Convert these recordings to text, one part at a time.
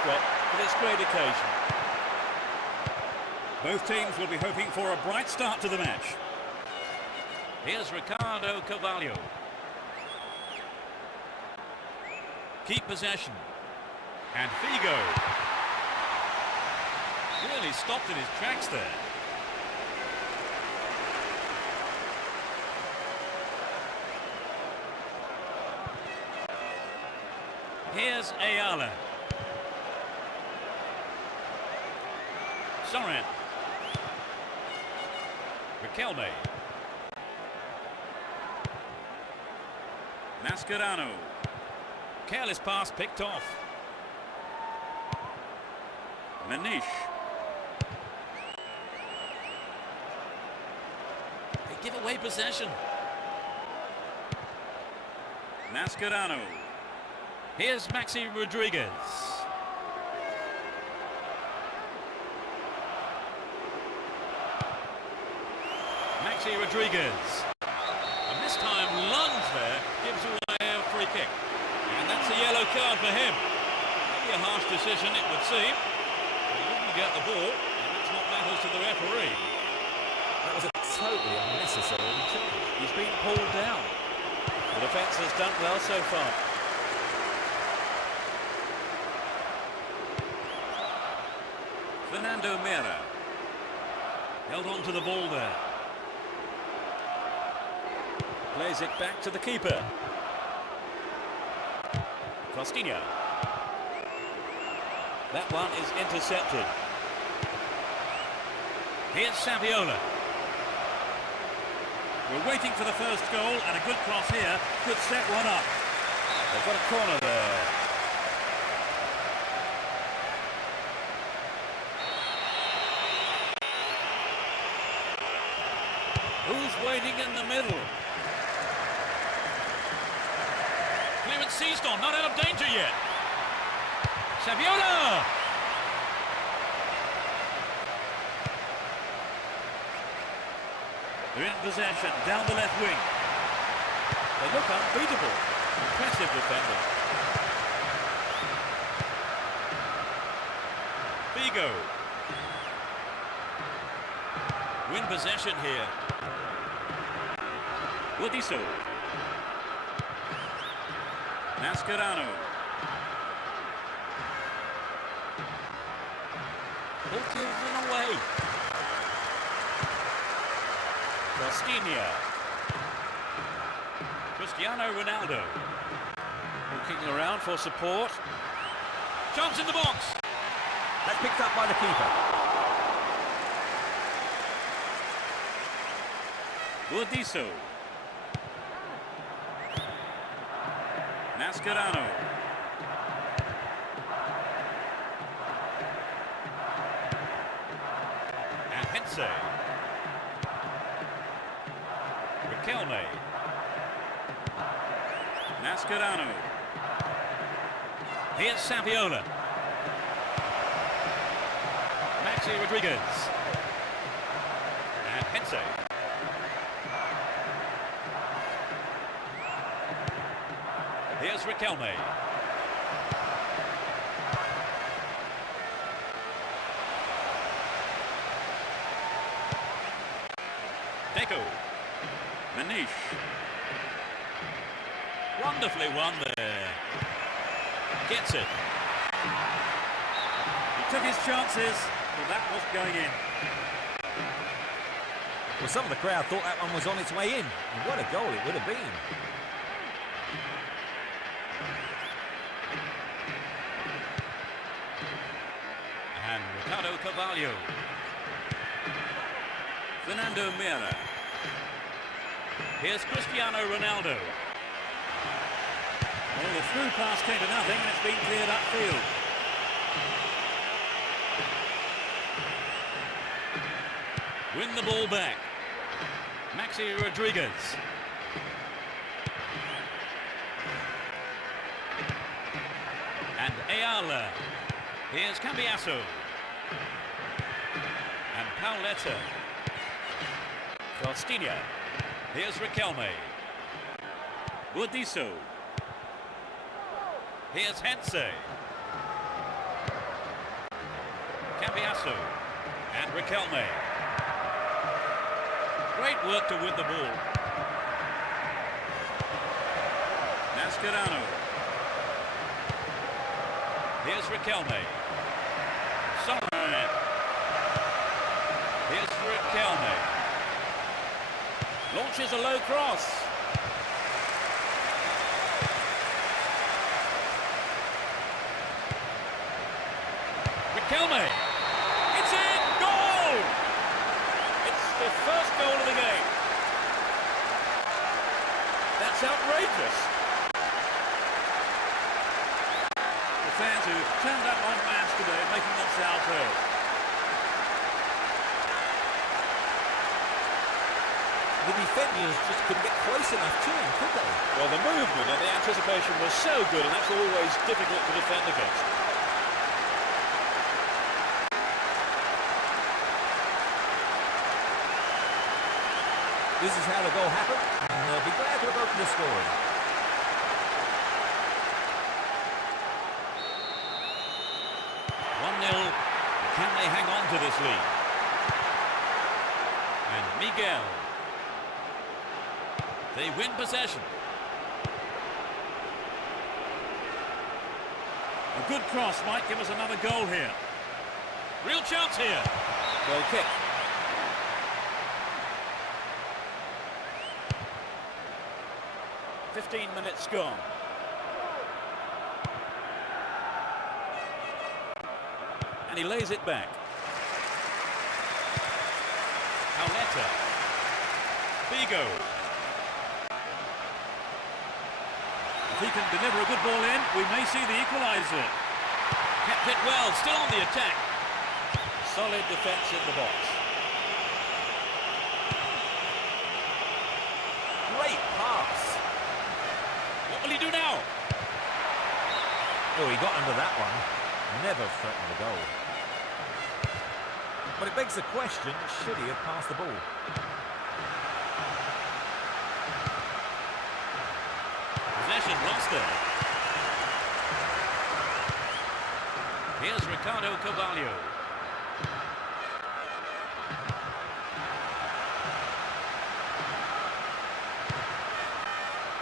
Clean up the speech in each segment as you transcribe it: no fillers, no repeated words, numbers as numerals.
backdrop for this great occasion. Both teams will be hoping for a bright start to the match. Here's Ricardo Carvalho. Keep possession. And Figo. Really stopped in his tracks there. Here's Ayala. Soren. Riquelme. Mascherano. Careless pass picked off. Manish. They give away possession. Mascherano. Here's Maxi Rodriguez. Maxi Rodriguez. And this time lunge there gives away a free kick. And that's a yellow card for him. Maybe a harsh decision it would seem. He wouldn't get the ball, and that's what matters to the referee. That was a totally unnecessary change. He's been pulled down. The defence has done well so far. Fernando Mera held on to the ball there. Plays it back to the keeper. Costinha. That one is intercepted. Here's Saviola. We're waiting for the first goal, and a good cross here could set one up. They've got a corner there. Who's waiting in the middle? Clearance seized on, not out of danger yet. Saviola! They're in possession, down the left wing. They look unbeatable. Impressive defender. Figo. Win possession here. Budiso. Mascherano. Ball given away. Costinha. Cristiano Ronaldo. Looking around for support. Chance in the box. That's picked up by the keeper. Budiso. Mascherano. And Hense. Riquelme. Mascherano. Here's Saviola. Maxi Rodriguez. And Hense. Here's Riquelme. Deco. Manish. Wonderfully won there. Gets it. He took his chances, but that wasn't going in. Well, some of the crowd thought that one was on its way in. And what a goal it would have been. And Ricardo Carvalho. Fernando Mera. Here's Cristiano Ronaldo. Well, the through pass came to nothing, and it's been cleared upfield. Win the ball back. Maxi Rodriguez. And Ayala. Here's Cambiasso. And Pauletta. Costinha. Here's Riquelme. Budiso. Here's Hense. Cambiasso and Riquelme. Great work to win the ball. Mascherano. Here's Riquelme. Sorry. Here's Riquelme. Launches a low cross. Riquelme. It's in! Goal! It's the first goal of the game. That's outrageous. The fans who turned up en masse today, making themselves heard. The defenders just couldn't get close enough to him, could they? Well, the movement and the anticipation was so good, and that's always difficult to defend against. This is how the goal happened, and they'll be glad to have opened the scoring. Can they hang on to this lead? And Miguel. They win possession. A good cross might give us another goal here. Real chance here. Goal kick. "15 minutes gone. And he lays it back. Pauletta. Figo. If he can deliver a good ball in, we may see the equaliser. Kept it well, still on the attack. Solid defence in the box. Great pass. What will he do now? Oh, he got under that one. Never threatened the goal. But it begs the question, should he have passed the ball? Possession lost there. Here's Ricardo Carvalho.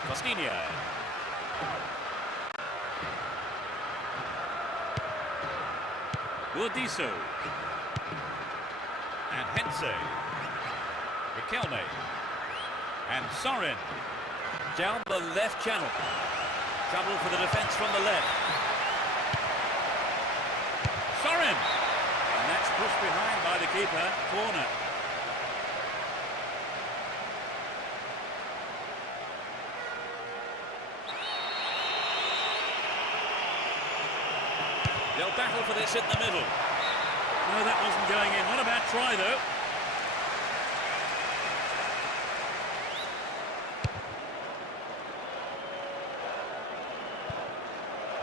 Costinha. Urdiso. And Hense. Riquelme. And Sorin. Down the left channel. Trouble for the defence from the left. Sorin. And that's pushed behind by the keeper. Corner. They'll battle for this in the middle. No, that wasn't going in. Not a bad try, though.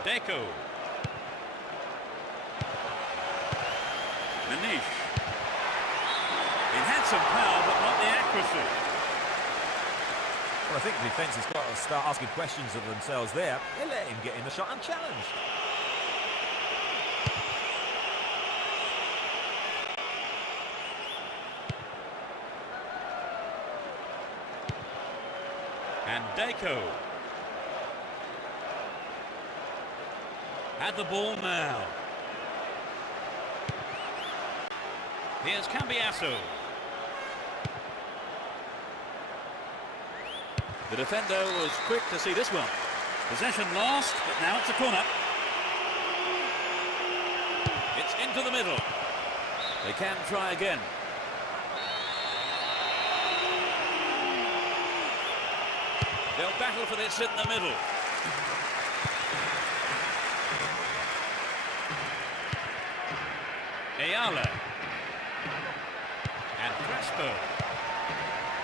Deco. Manish. It had some power, but not the accuracy. Well, I think the defence has got to start asking questions of themselves there. They let him get in the shot unchallenged. And Deco. Had the ball now. Here's Cambiasso. The defender was quick to see this one. Possession lost, but now it's a corner. It's into the middle. They can try again. They'll battle for this in the middle. Ayala. And Crespo.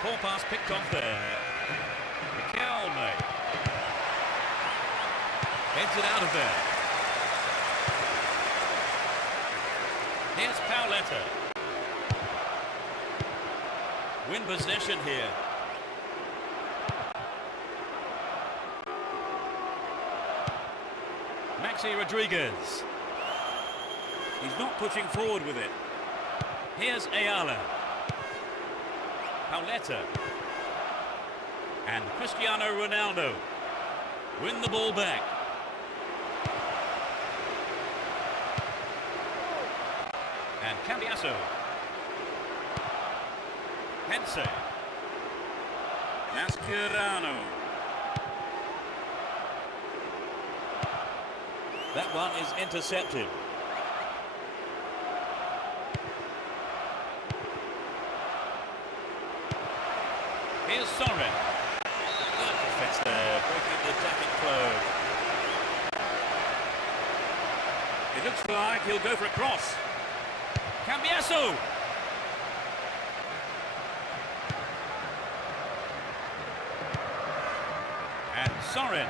Poor pass picked off there. Riquelme. Heads it out of there. Here's Pauletta. Win possession here. Maxi Rodriguez. He's not pushing forward with it. Here's Ayala. Pauleta. And Cristiano Ronaldo win the ball back. And Cambiasso. Hense. Mascherano. That one is intercepted. Here's Sorin. Good defence there, breaking the attacking flow. It looks like he'll go for a cross. Cambiasso. And Sorin.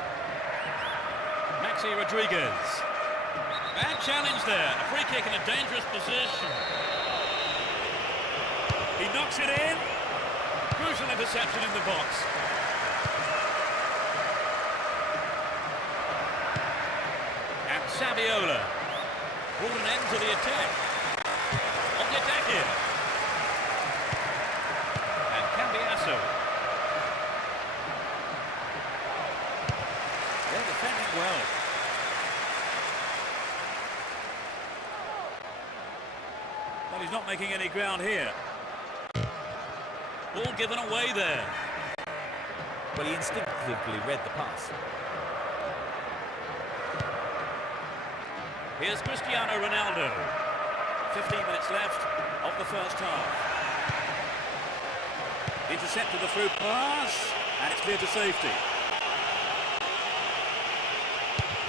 Maxi Rodriguez. Bad challenge there. A free kick in a dangerous position. He knocks it in. Crucial interception in the box. And Saviola brought an end to the attack. On the attack here. And Cambiasso. They're defending well. Well, he's not making any ground here. Ball given away there. Well, he instinctively read the pass. Here's Cristiano Ronaldo. 15 minutes left of the first half. Intercepted the through pass, and it's clear to safety.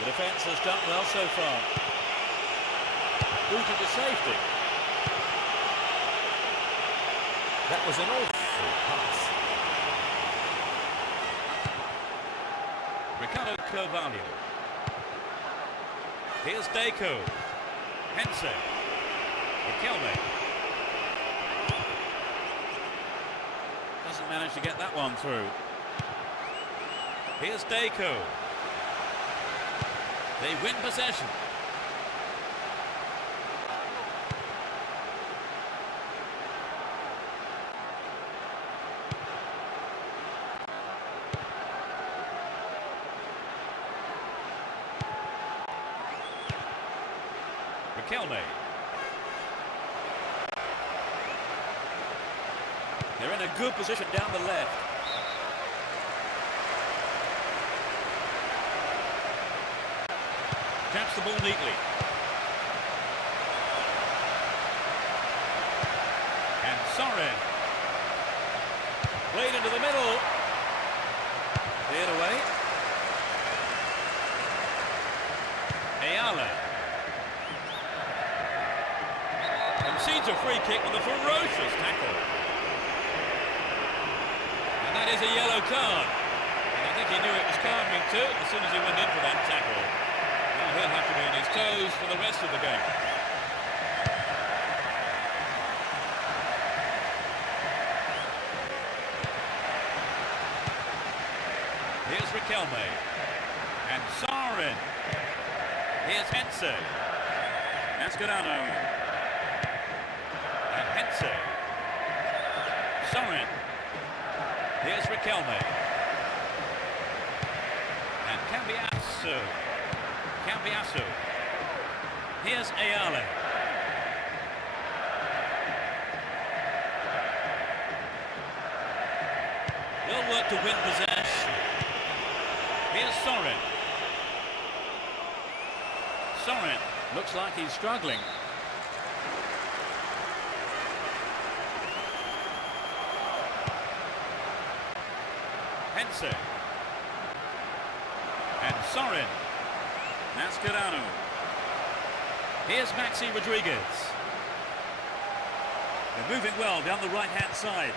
The defence has done well so far. Booted to safety. That was an awful pass. Ricardo Carvalho. Here's Deco. Hense. Riquelme. Doesn't manage to get that one through. Here's Deco. They win possession. Riquelme. They're in a good position down the left. Taps the ball neatly. And Sorin. Played into the middle. Cleared away. Ayala. Concedes a free kick with a ferocious tackle. And that is a yellow card. And I think he knew it was coming too as soon as he went in for that tackle. Now he'll have to be on his toes for the rest of the game. Here's Riquelme. And Sorin. Here's Hense. Mascherano. And Hense. Sorin. Here's Riquelme. And Cambiasso. Cambiasso. Here's Ayala. They'll work to win possession. Here's Sorin. Sorin looks like he's struggling. Hense. And Sorin. Mascherano. Here's Maxi Rodriguez. They're moving well down the right-hand side.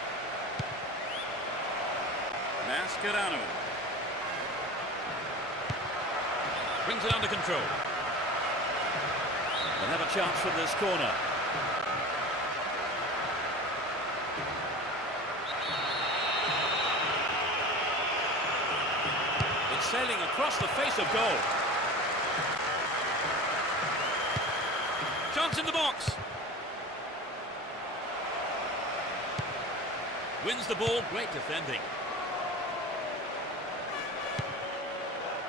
Mascherano. Brings it under control. They'll have a chance from this corner. It's sailing across the face of goal. chance in the box. Wins the ball, great defending.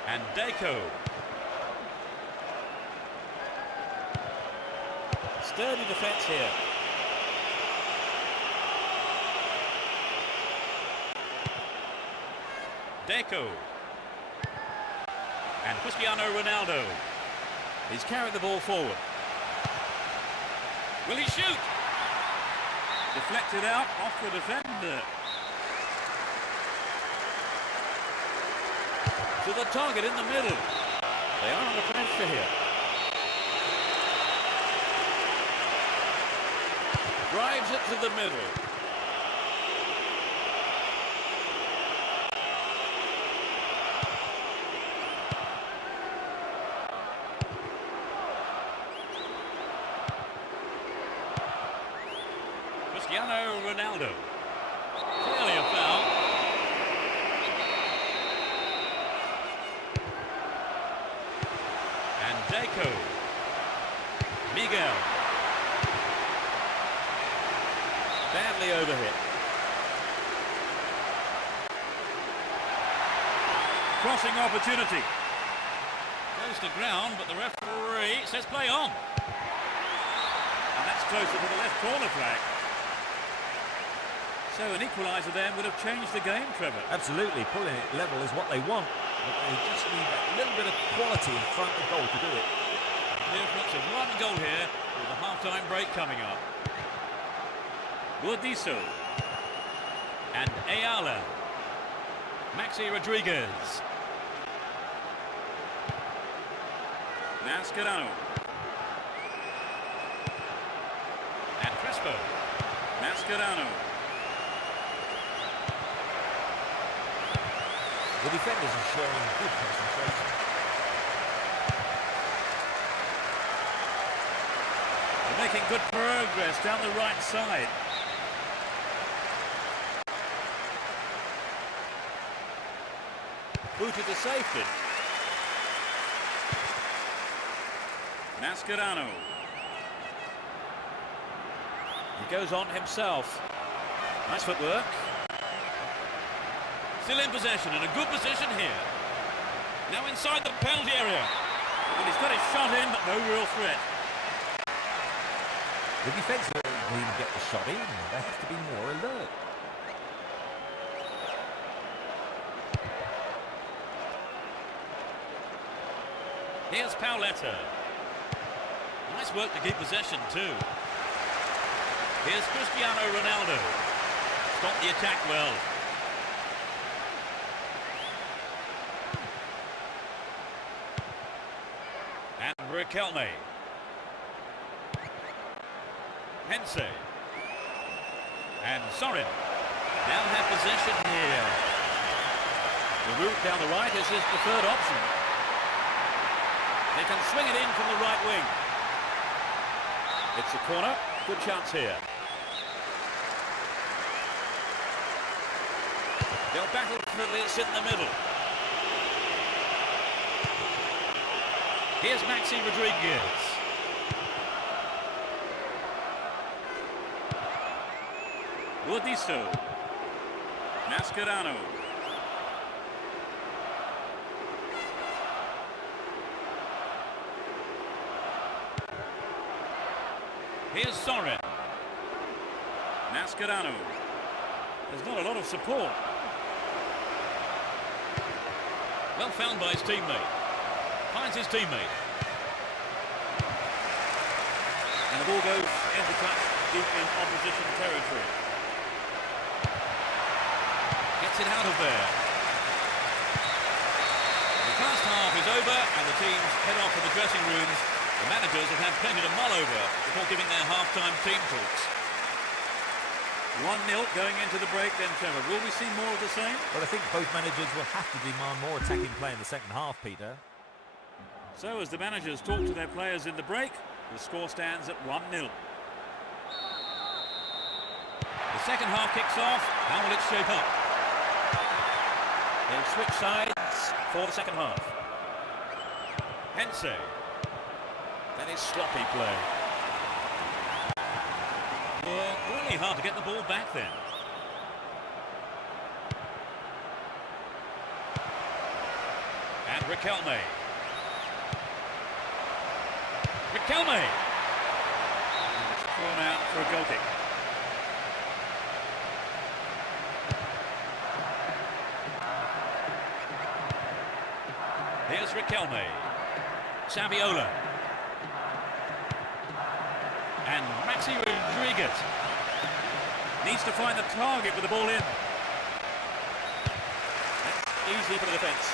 And Deco. Sturdy defence here. Deco. And Cristiano Ronaldo. He's carried the ball forward. Will he shoot? Deflected out off the defender. To the target in the middle. They are under pressure here. Drives it to the middle. Cristiano Ronaldo. Clearly a foul. And Deco. Miguel. Badly overhit. Crossing opportunity. Goes to ground, but the referee says play on. And that's closer to the left corner flag. So an equaliser then would have changed the game, Trevor. Absolutely, pulling it level is what they want. But they just need that little bit of quality in front of goal to do it. The difference of one goal here with the half-time break coming up. Buat. And Ayala. Maxi Rodriguez. Mascherano. And Crespo. Mascherano. The defenders are showing good concentration. They're making good progress down the right side. Booted to safety. Mascherano. He goes on himself. Nice footwork. Still in possession, in a good position here. Now inside the penalty area. And he's got his shot in, but no real threat. The defence will even get the shot in. They have to be more alert. Here's Pauletta. Nice work to keep possession too. Here's Cristiano Ronaldo. Stopped the attack well. And Riquelme. Hense. And Sorin. Now have possession here. The route down the right is his preferred option. They can swing it in from the right wing. It's a corner. Good chance here. They'll battle for this in the middle. Here's Maxi Rodriguez. Buat. Mascherano. Here's Sorin. Mascherano. There's not a lot of support. Well found by his teammate. Finds his teammate. And the ball goes into touch deep in opposition territory. Gets it out of there. The first half is over and the teams head off to the dressing rooms. The managers have had plenty to mull over before giving their half-time team talks. 1-0 going into the break then, Trevor. Will we see more of the same? Well, I think both managers will have to demand more attacking play in the second half, Peter. So as the managers talk to their players in the break, the score stands at 1-0. The second half kicks off. How will it shape up? They'll switch sides for the second half. Hense. That is sloppy play. Really hard to get the ball back then. And Riquelme. Riquelme! And it's thrown out for a goal kick. Here's Riquelme. Saviola. And Maxi Rodriguez. Needs to find the target with the ball in. That's easy for the defence.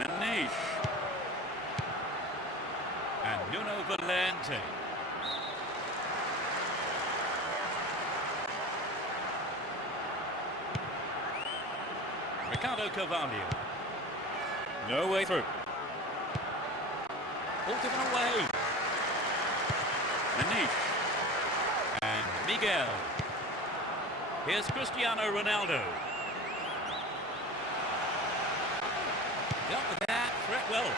Manish. And Nuno Valente. Ricardo Carvalho. No way through. Ball given away. Manish. And Miguel. Here's Cristiano Ronaldo. Dealt with that threat well.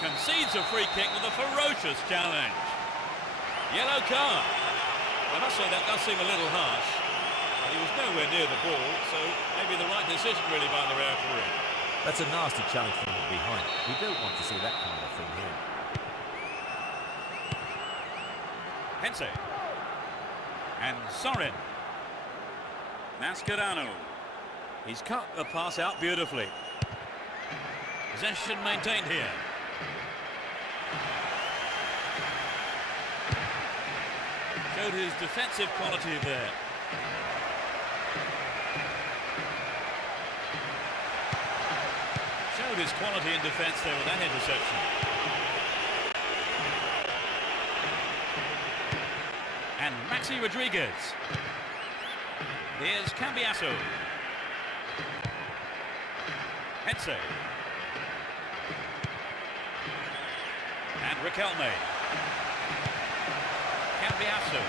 Concedes a free kick with a ferocious challenge. Yellow card. I must say that does seem a little harsh. He was nowhere near the ball, so maybe the right decision really by the referee. That's a nasty challenge from behind. We don't want to see that kind of thing here. Hense. And Sorin. Mascherano. He's cut the pass out beautifully. Possession maintained here. Showed his defensive quality there. Showed his quality in defence there with that interception. And Maxi Rodriguez. Here's Cambiasso. Hense. And Riquelme. Cambiasso.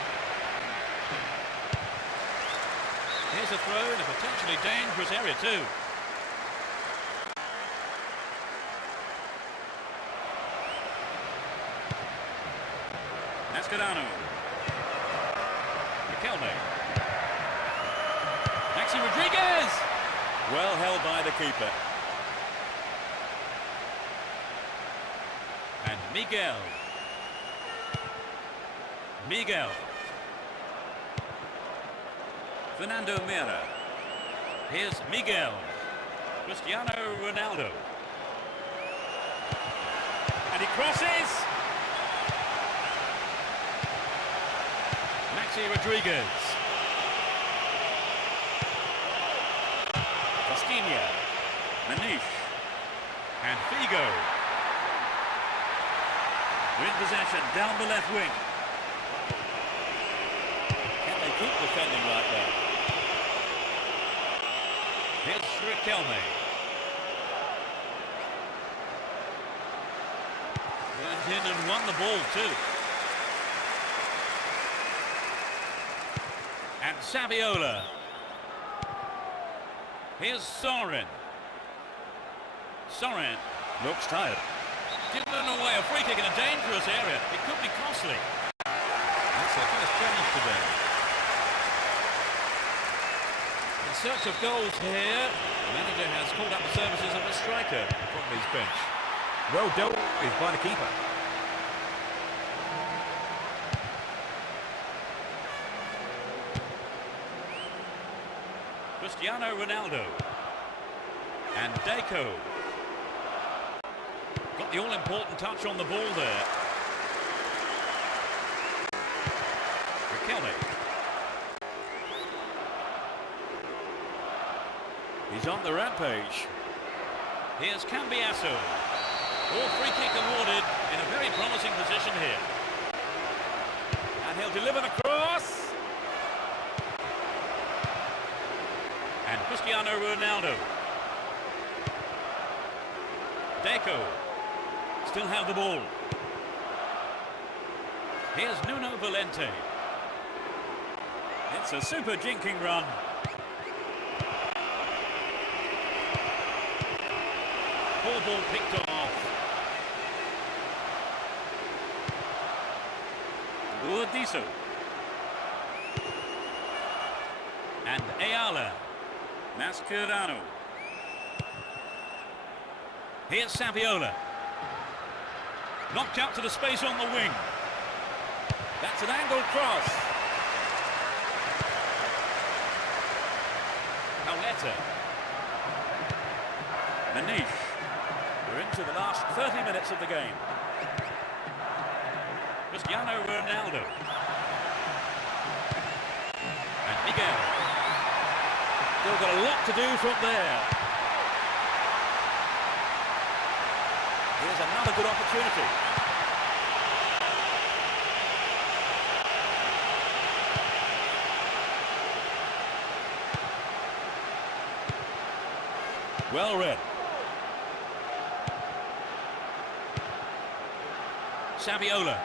Here's a throw in a potentially dangerous area too. Mascherano. Riquelme. Maxi Rodriguez! Well held by the keeper. And Miguel. Miguel. Fernando Mera. Here's Miguel. Cristiano Ronaldo. And he crosses! Maxi Rodriguez. Costinha. Manish. And Figo. We're in possession down the left wing. Can they keep defending like that? Here's Riquelme. Went in and won the ball too. And Saviola. Here's Sorin. Sorin looks tired. Given away a free kick in a dangerous area. It could be costly. That's their first challenge today. In search of goals here, the manager has called up the services of a striker from his bench. Well dealt with by the keeper. Cristiano Ronaldo. And Deco. Got the all-important touch on the ball there. Riquelme. He's on the rampage. Here's Cambiasso. All free kick awarded in a very promising position here. And he'll deliver the cross. And Cristiano Ronaldo. Deco. Still have the ball. Here's Nuno Valente. It's a super jinking run. Poor ball picked off. Buat. And Ayala. Mascherano. Here's Saviola. Knocked out to the space on the wing. That's an angled cross. Pauletta. Manish. We're into the last 30 minutes of the game. Cristiano Ronaldo. And Miguel. Still got a lot to do from there. Here's another good opportunity. Well read. Saviola.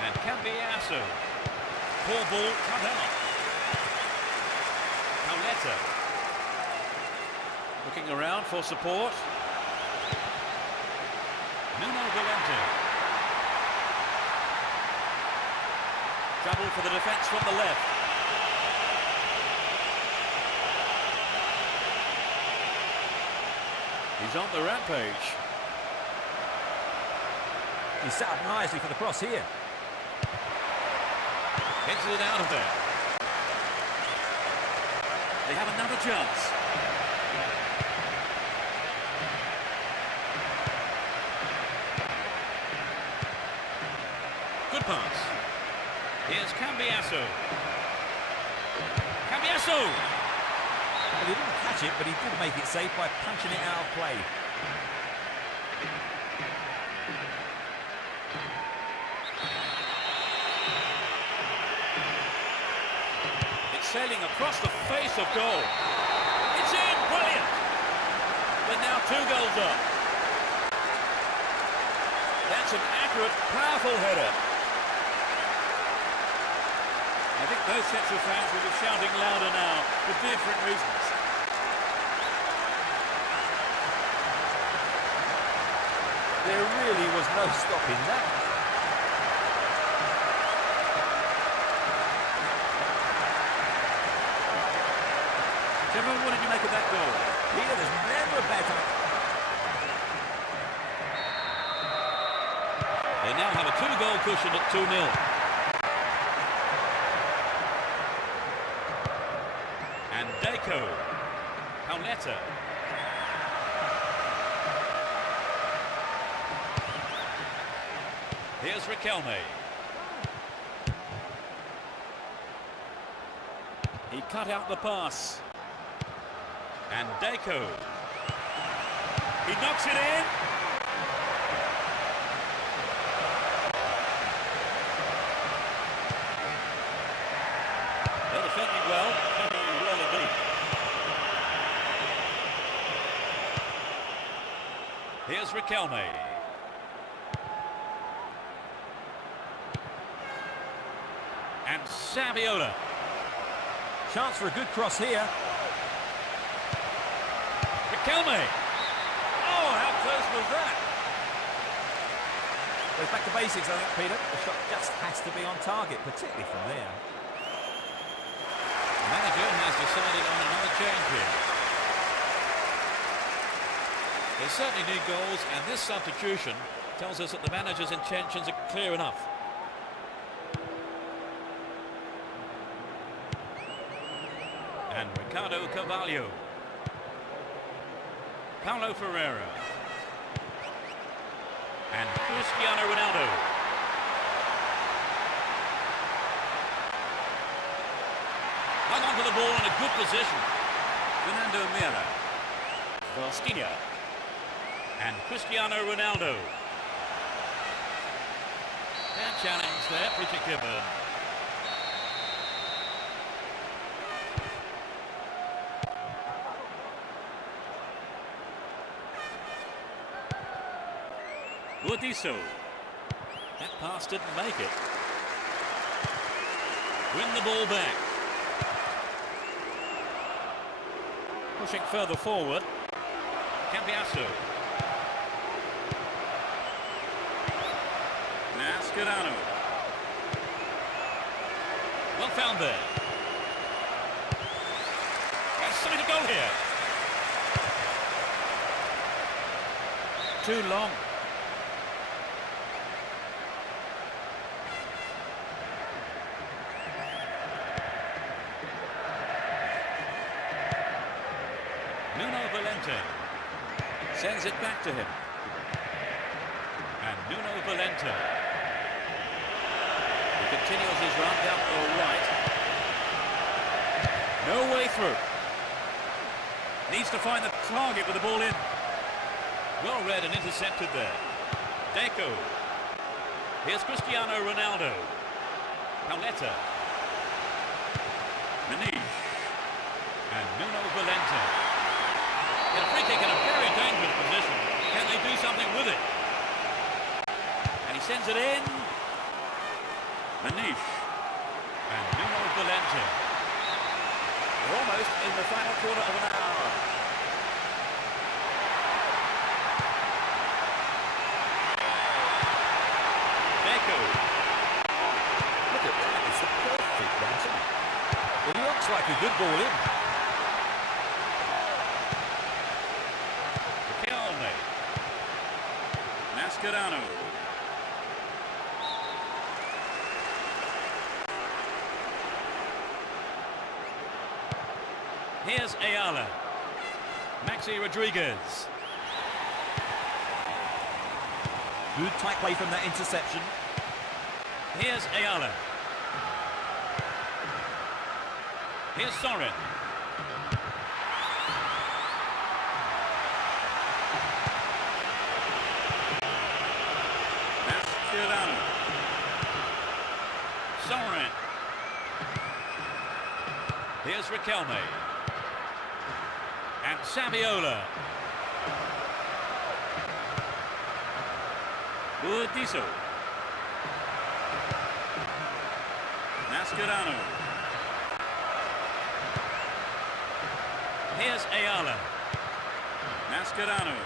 And Cambiasso. Poor ball cut out. Pauletta. Looking around for support. Nuno Valente. Trouble for the defence from the left. He's on the rampage. He's set up nicely for the cross here. Gets it out of there. They have another chance. Good pass. Here's Cambiasso. Cambiasso! Well, he didn't catch it, but he did make it safe by punching it out of play. It's sailing across the face of goal. It's in! Brilliant! They're now 2 goals up. That's an accurate, powerful header. I think those sets of fans will be shouting louder now for different reasons. There really was no stopping that. Everyone, what did you make of that goal? Here, there's never a bad time. They now have a 2-goal cushion at 2-0. And Deco. Pauletta. Here's Riquelme. He cut out the pass. And Deco. He knocks it in. They're defending well. Well indeed. Here's Riquelme. And Saviola. Chance for a good cross here. Riquelme. Oh, how close was that? Goes back to basics, I think, Peter. The shot just has to be on target, particularly from there. The manager has decided on another change here. They certainly need goals, and this substitution tells us that the manager's intentions are clear enough. And Ricardo Carvalho. Paulo Ferreira. And Cristiano Ronaldo. Hung on to the ball in a good position. Fernando Mera. Valstina. And Cristiano Ronaldo. Fair challenge there, pretty given. Buat. That pass didn't make it. Win the ball back. Pushing further forward. Cambiasso. Mascherano. Well found there. There's something to go here. Too long. Nuno Valente. Sends it back to him. And Nuno Valente. He continues his run down to the right. No way through. Needs to find the target with the ball in. Well read and intercepted there. Deco. Here's Cristiano Ronaldo. Pauletta. Manish. And Nuno Valente. Get a free kick in a very dangerous position. Can they do something with it? And he sends it in. Manish. And Nuno Valente. We're almost in the final quarter of an hour. Deco. Look at that, it's a perfect run. It looks like a good ball in. Riquelme. Mascherano. Here's Ayala. Maxi Rodriguez. Good tight play from that interception. Here's Ayala. Here's Sorin. Mascherano. Sorin. Here's Riquelme. And Saviola. Budiso. Mascherano. Here's Ayala. Mascherano.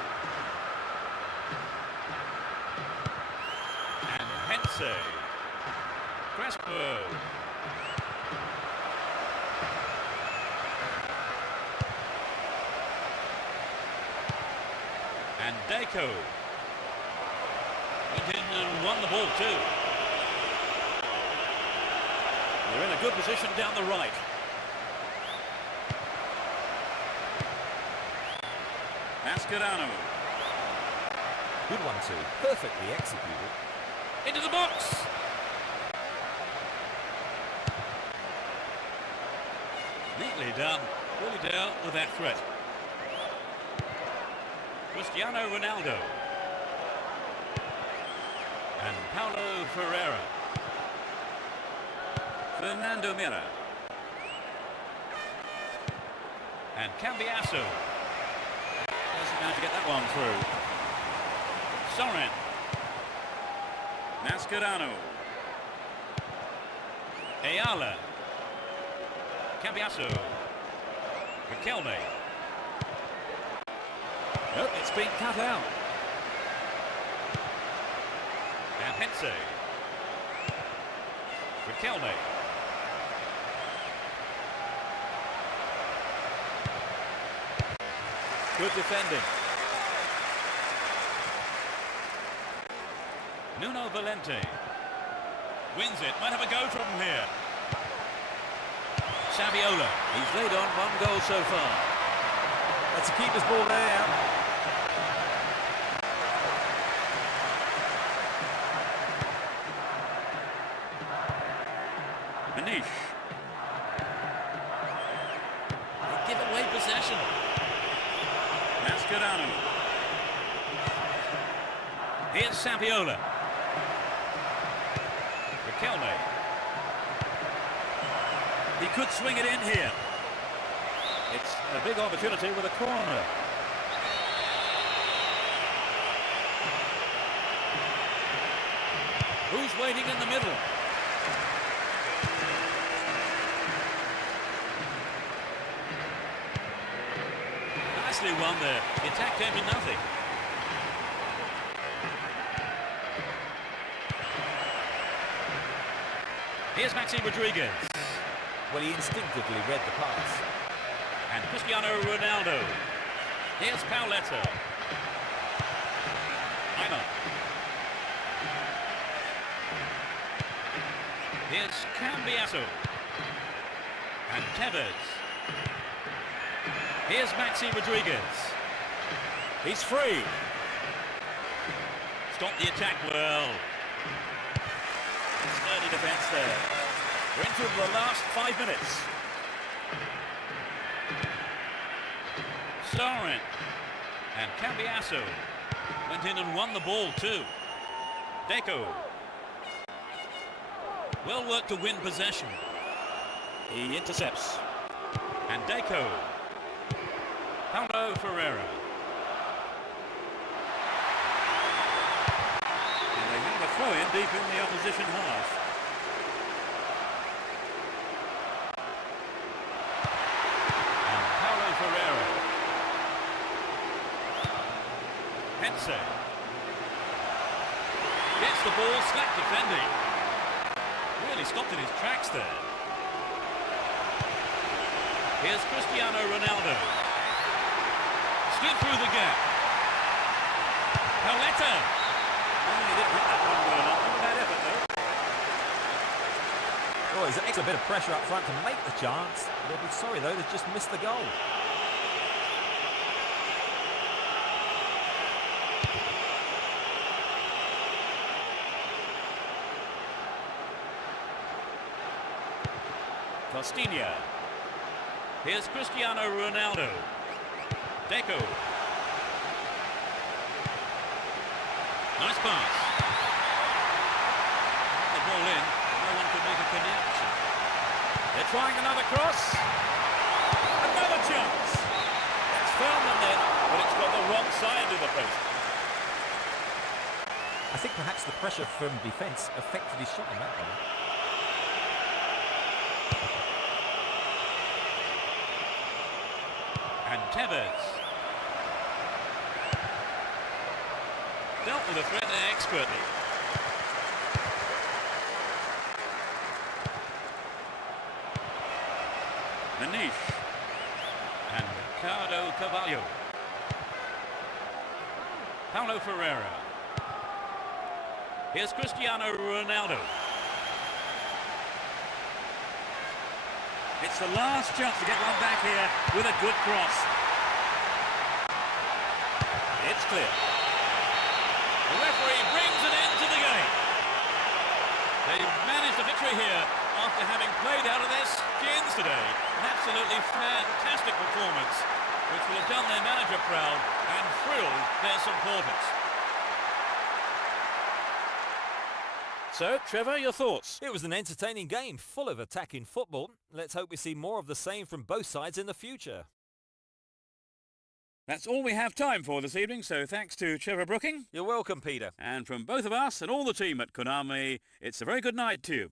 And Hense. Crespo. And Deco. Went in and won the ball too. They're in a good position down the right. Mascherano. Good one too, perfectly executed. Into the box. Neatly done. Really dealt with that threat. Cristiano Ronaldo. And Paulo Ferreira. Fernando Mira. And Cambiasso. Doesn't manage to get that one through. Sorin. Mascherano. Ayala. Cambiasso. Riquelme. Nope, it's been cut out. And Hense. Riquelme. Good defending. Nuno Valente. Wins it. Might have a go from here. Saviola. He's laid on one goal so far. That's a keeper's ball there. Manish. They give away possession. Mascherano. Here's Saviola. Riquelme. He could swing it in here. It's a big opportunity with a corner. Who's waiting in the middle? nicely won there. The attack came to nothing. Here's Maxi Rodriguez. Well, he instinctively read the pass. And Cristiano Ronaldo. Here's Pauletta. Lima. Here's Cambiasso. And Tevez. Here's Maxi Rodriguez. He's free. Stop the attack well. Sturdy defence there. We're into the last 5 minutes. Starring. And Cambiasso went in and won the ball too. Deco. Well worked to win possession. He intercepts. And Deco. Paulo Ferreira. And they have a throw in deep in the opposition half. And Paulo Ferreira. Hense. Gets the ball, slack defending. Really stopped in his tracks there. Here's Cristiano Ronaldo. Stood through the gap. Pauletta. Oh, he didn't hit that one well enough. Not a bad effort though. Oh, he's an extra bit of pressure up front to make the chance. They'll be sorry though, they've just missed the goal. Costinha. Here's Cristiano Ronaldo. Deco. Nice pass. The ball in. No one could make a connection. They're trying another cross. Another chance. It's found the net, but it's got the wrong side of the post. I think perhaps the pressure from defence affected his shot on that one. And Tevez. Dealt with the threat there expertly. Manish. And Ricardo Carvalho. Paulo Ferreira. Here's Cristiano Ronaldo. It's the last chance to get one back here with a good cross. It's clear. The referee brings an end to the game. They've managed a victory here after having played out of their skins today. An absolutely fantastic performance, which will have done their manager proud and thrilled their supporters. So, Trevor, your thoughts? It was an entertaining game, full of attacking football. Let's hope we see more of the same from both sides in the future. That's all we have time for this evening, so thanks to Trevor Brooking. You're welcome, Peter. And from both of us and all the team at Konami, it's a very good night to you.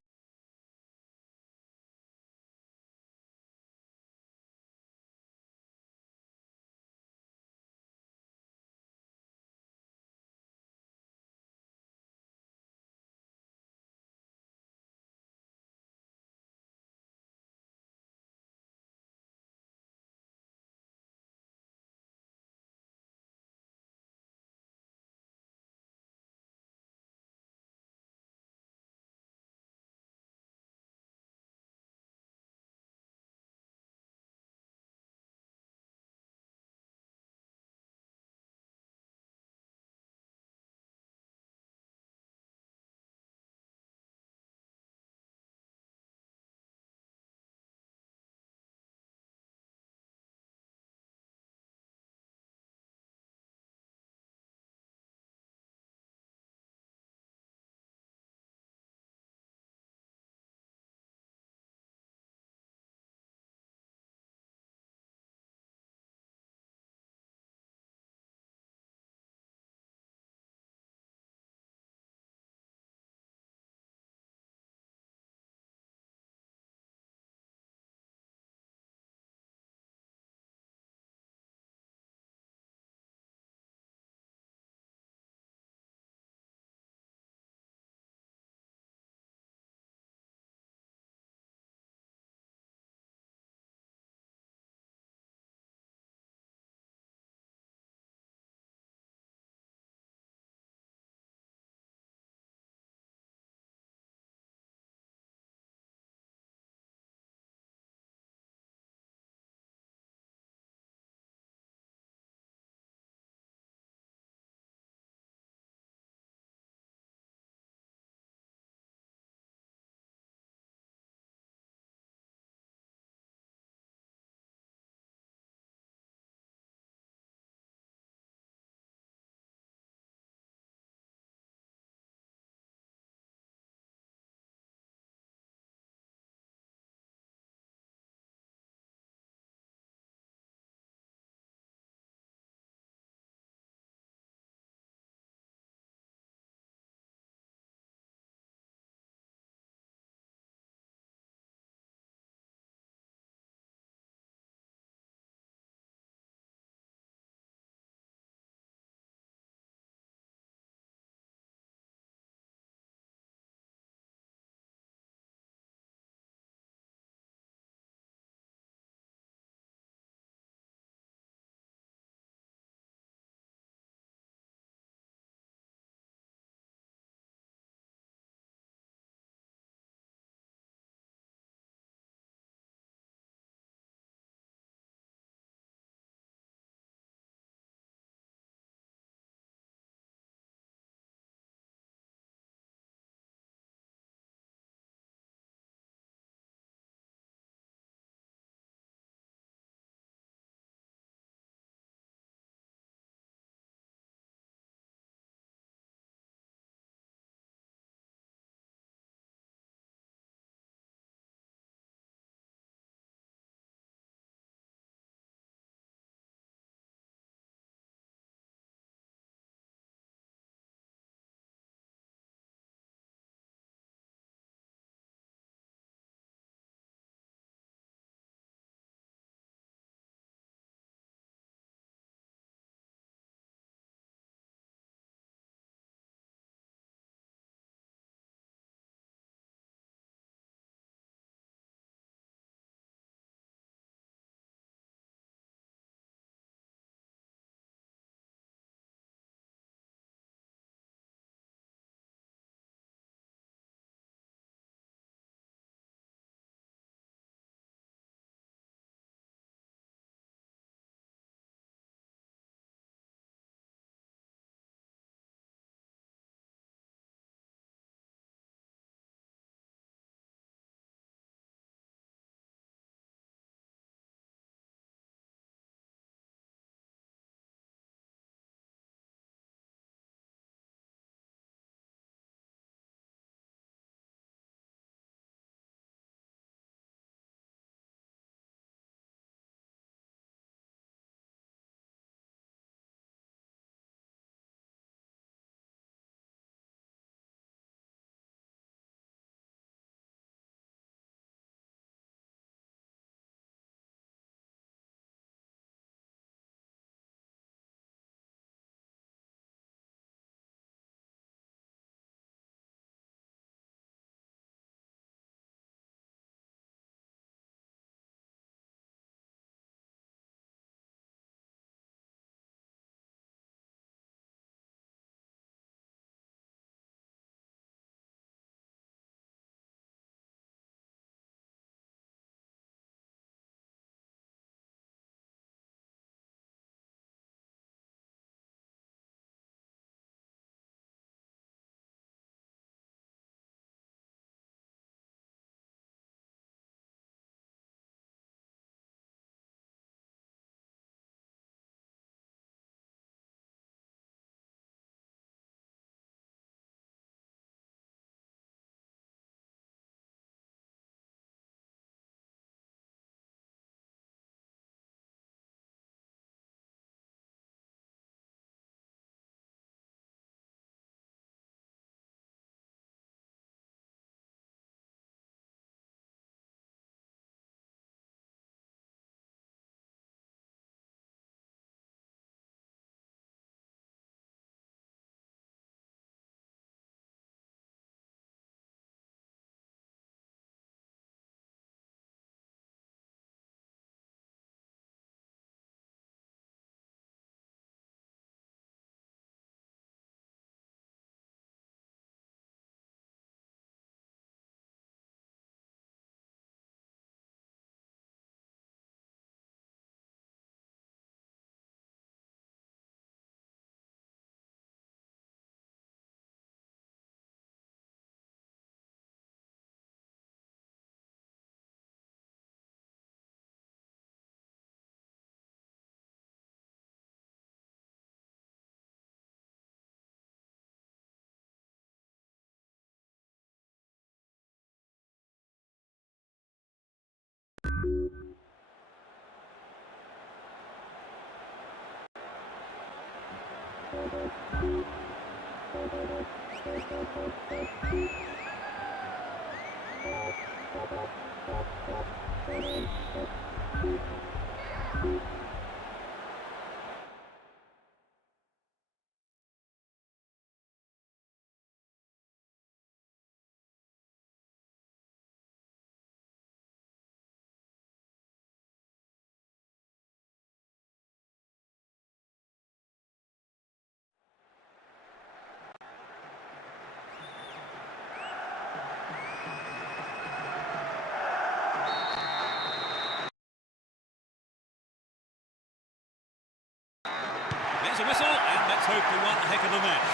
There's a whistle, and let's hope for one heck of a match.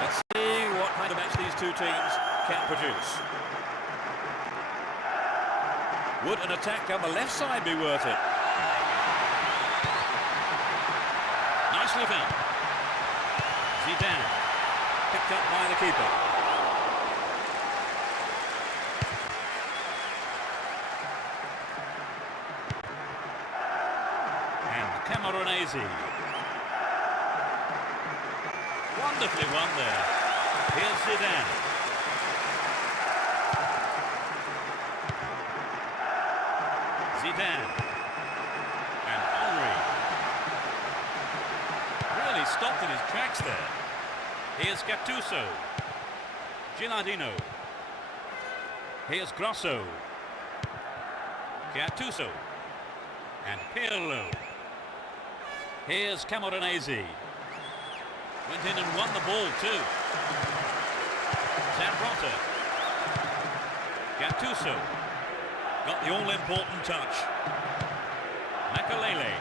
Let's see what kind of match these two teams can produce. Would an attack down the left side be worth it? Nicely found. Zidane, picked up by the keeper. Camoranesi. Wonderfully won there. Here's Zidane. Zidane. And Henry. Really stopped in his tracks there. Here's Gattuso. Gilardino. Here's Grosso. Gattuso. And Pirlo. Here's Camoranesi. Went in and won the ball too. Zambrotta. Gattuso. Got the all-important touch. Makalele.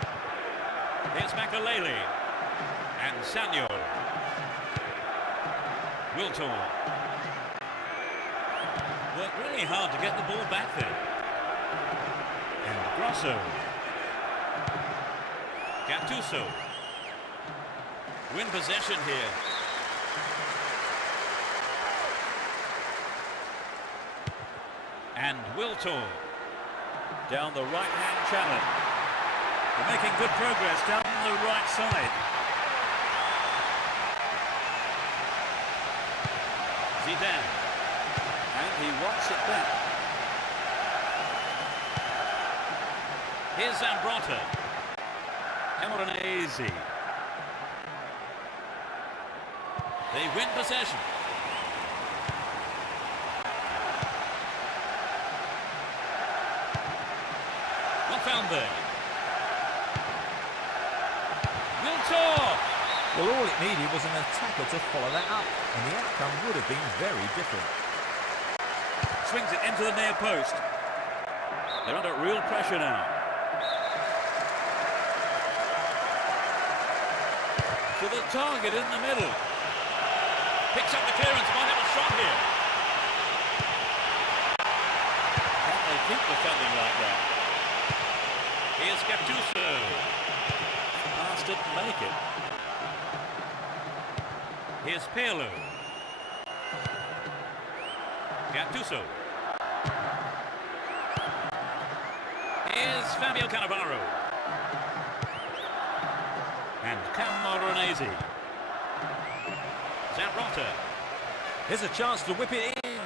Here's Makalele. And Sanyol. Wiltor. Worked really hard to get the ball back there. And Grosso. Gattuso. Win possession here. And Wiltor. Down the right-hand channel. They're making good progress down the right side. Zidane. And he wants it back. Here's Zambrotta. Camoranesi. They win possession. Not found there. Wiltor. Well, all it needed was an attacker to follow that up, and the outcome would have been very different. Swings it into the near post. They're under real pressure now. To the target in the middle. Picks up the clearance, might have a shot here. Can they keep defending like that? Here's Gattuso. Pass didn't make it. Here's Pirlo. Gattuso. Here's Fabio Cannavaro. And Camoranesi. Zambrotta. Here's a chance to whip it in.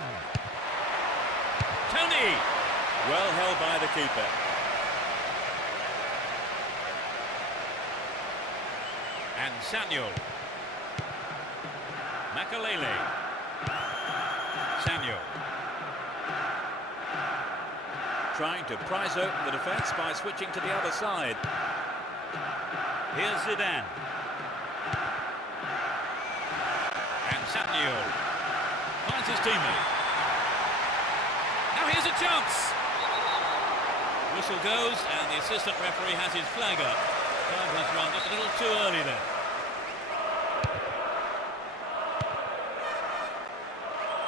Tony. Well held by the keeper. And Sanyol. Makalele. Sanyol. Trying to prise open the defence by switching to the other side. Here's Zidane. And Sanyol finds his teammate. Now here's a chance. Whistle goes and the assistant referee has his flag up. Time has run just a little too early there.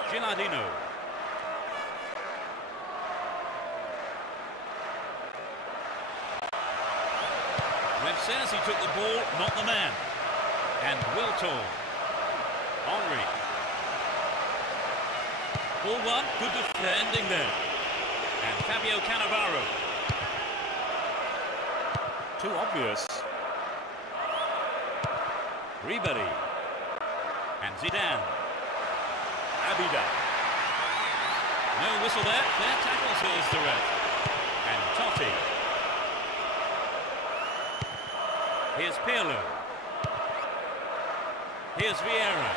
Gilardino. Ref says he took the ball, not the man. And Wiltor. Henry. Ball one, good defending there. And Fabio Cannavaro. Too obvious. Ribery. And Zidane. Abida. No whistle there. Fair tackle, says the ref. And Totti. Here's Pirlo. Here's Vieira.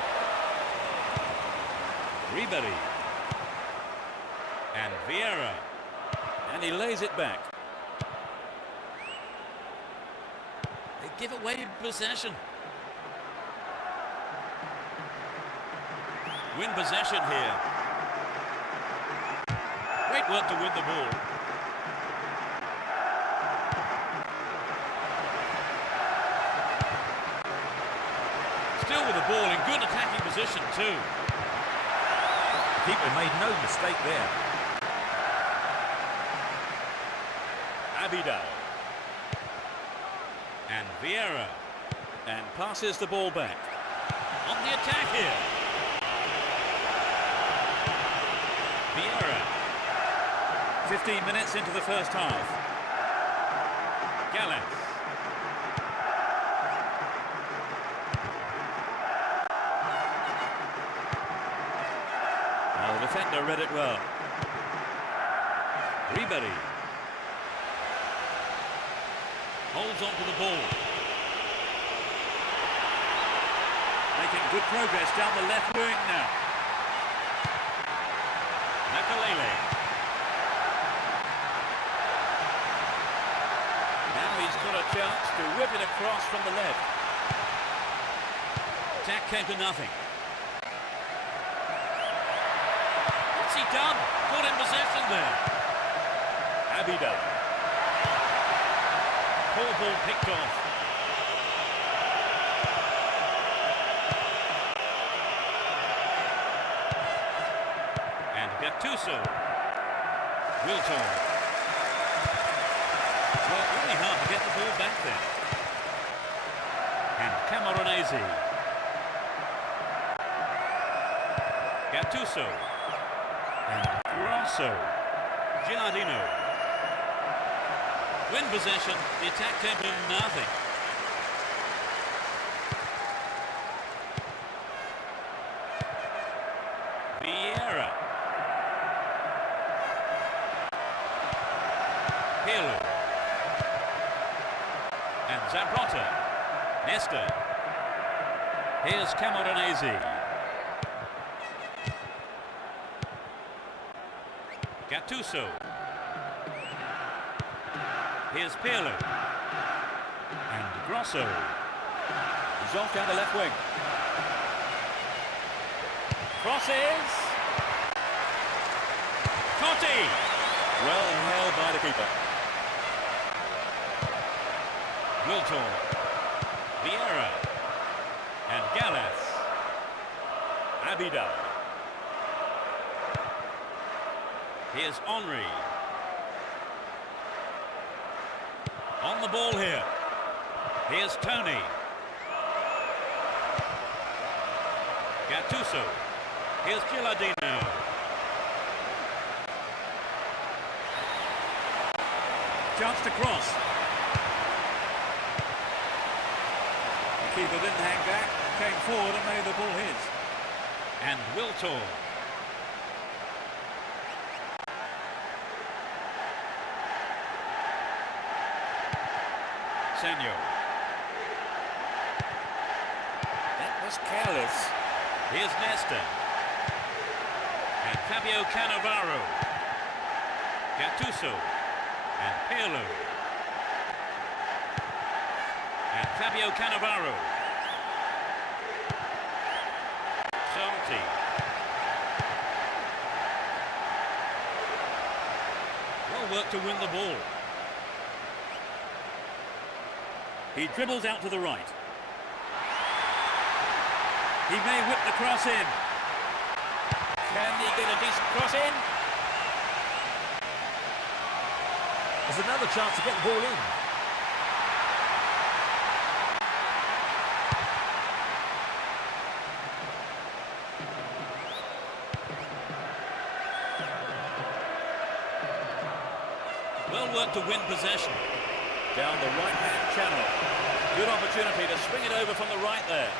Ribery. And Vieira. And he lays it back. They give away possession. Win possession here. Great work to win the ball. Still with the ball in good attacking position too. The keeper made no mistake there. Abida. And Vieira. And passes the ball back. On the attack here. Vieira. 15 minutes into the first half. Gallas. Well, the defender read it well. Ribery. Holds on to the ball. Making good progress down the left wing now. Makalele. Now he's got a chance to whip it across from the left. Attack came to nothing. What's he done? Caught in possession there. Abida. Poor ball picked off. And Gattuso. Wilton. Well, really hard to get the ball back there. And Camoranesi. Gattuso. And Grosso. Gilardino. Win possession, the attack came to nothing. Vieira. Pirlo. And Zabrota. Nesta. Here's Camoranesi. Gattuso. Here's Pirlo. And Grosso. He's off down the left wing. Crosses. Totti. Well held by the keeper. Wilton. Vieira. And Gallas. Abida. Here's Henry. On the ball here. Here's Tony. Gattuso. Here's Gilardino. Chance to cross. The keeper didn't hang back, came forward and made the ball his. And Wilton. Senyo. That was careless. Here's Nesta. And Fabio Cannavaro. Gattuso. And Pirlo. And Fabio Cannavaro. Salty. Well worked to win the ball. He dribbles out to the right. He may whip the cross in. Can he get a decent cross in? There's another chance to get the ball in. Well worked to win possession. Down the right-hand channel. Good opportunity to swing it over from the right there.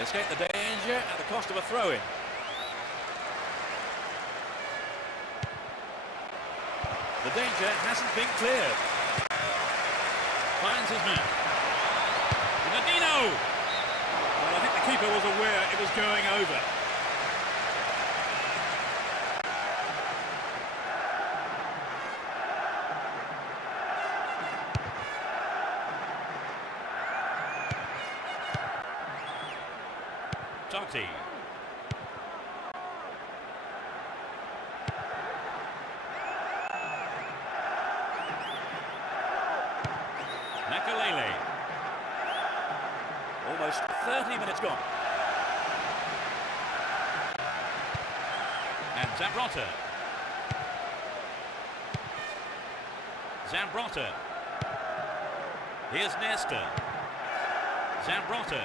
Escape the danger at the cost of a throw-in. The danger hasn't been cleared. Finds his man. Nadino! Well, I think the keeper was aware it was going over. Totti. Nakalele. Almost 30 minutes gone. And Zambrotta. Zambrotta. Here's Nesta. Zambrotta.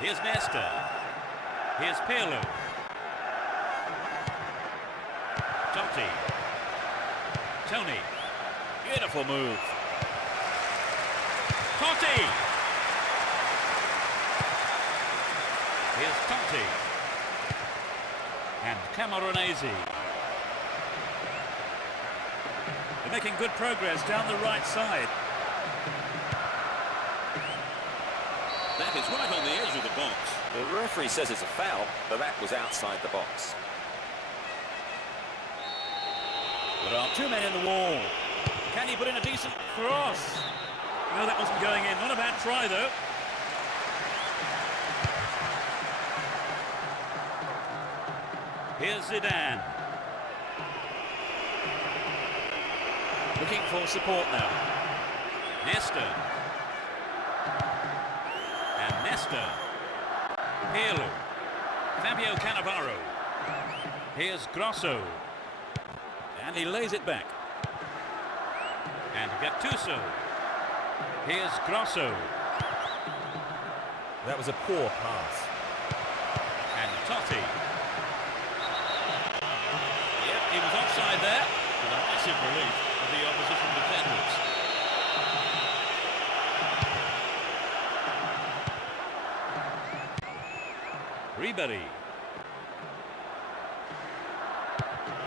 Here's Nesta. Here's Pirlo. Totti. Tony. Beautiful move. Totti. Here's Totti. And Camoranesi. They're making good progress down the right side. That is right on the edge of the box. The referee says it's a foul, but that was outside the box. There are two men in the wall. Can he put in a decent cross? No, that wasn't going in. Not a bad try, though. Here's Zidane. Looking for support now. Nesta. And Nesta. Pirlo. Fabio Cannavaro. Here's Grosso. And he lays it back. And Gattuso. Here's Grosso. That was a poor pass. And Totti. Yep, he was offside there. With a massive relief of the opposition defenders. Ribery.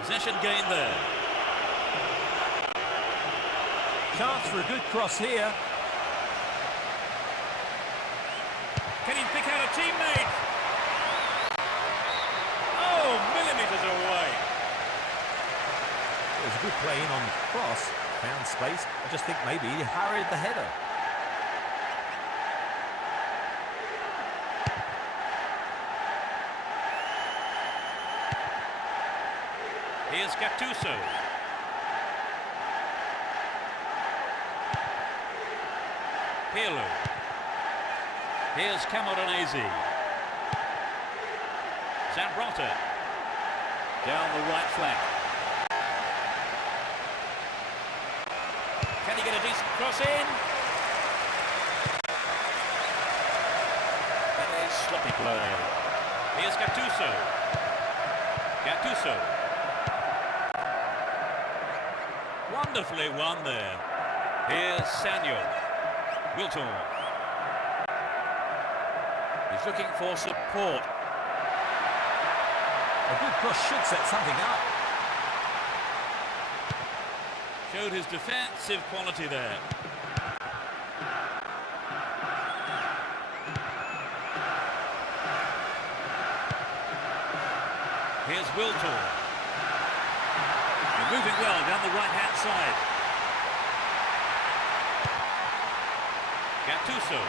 Possession gain there. Chance for a good cross here. Can he pick out a teammate? Oh, millimetres away. It was a good play in on the cross. Found space. I just think maybe he hurried the header. Here's Gattuso. Pirlo. Here's Camoranesi. Zambrotta. Down the right flank. Can he get a decent cross in? That is sloppy play. Here's Gattuso. Gattuso. Wonderfully won there. Here's Samuel. Wilton. He's looking for support. A good cross should set something up. Showed his defensive quality there. Here's Wilton. Moving well down the right-hand side. Gattuso.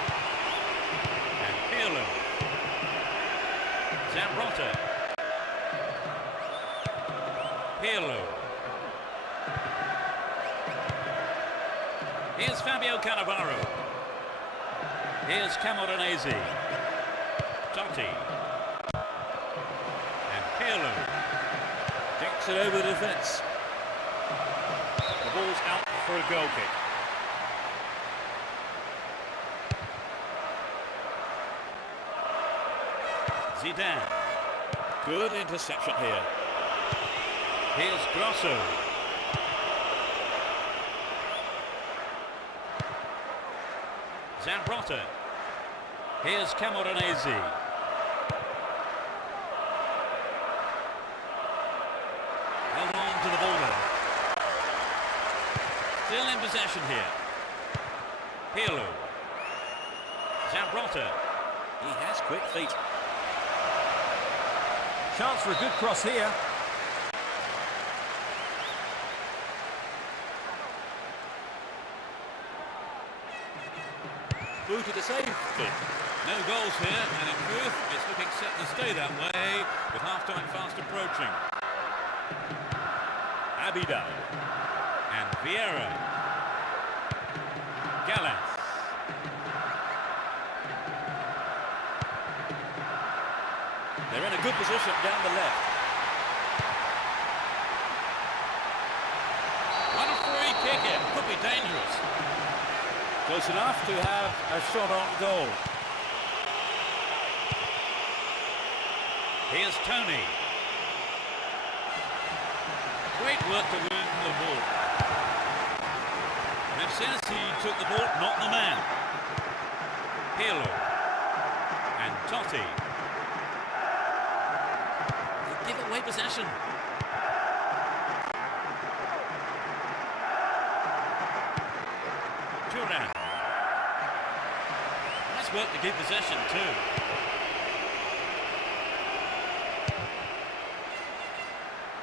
And Pirlo. Zambrotta. Pirlo. Here's Fabio Cannavaro. Here's Camoranesi. Totti. And Pirlo. Takes it over the defence. The ball's out for a goal kick. Zidane. Good interception here. Here's Grosso. Zambrotta. Here's Camoranesi. Held on to the ball there. Still in possession here. Pirlo. Zambrotta. He has quick feet. Chance for a good cross here. Through to the save. No goals here, and in truth, it's looking set to stay that way with half-time fast approaching. Abidal and Vieira. Gallas. They're in a good position down the left. What a free kick here. Could be dangerous. Close enough to have a shot on goal. Here's Tony. Great work to win the ball. And since he took the ball, not the man. Pirlo. And Totti. They give away possession. Turan. Nice work to keep possession too.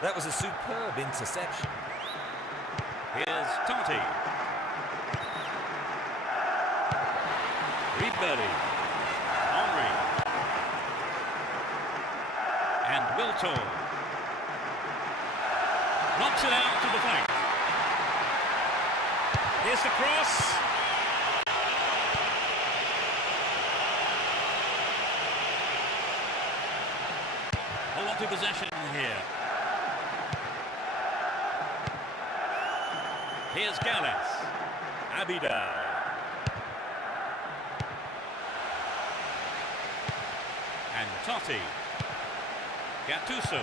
That was a superb interception. Here's Totti. Ribery. Henry. And Wiltor. Knocks it out to the flank. Here's the cross. Hold on to possession here. Here's Gallas. Abidal. And Totti. Gattuso.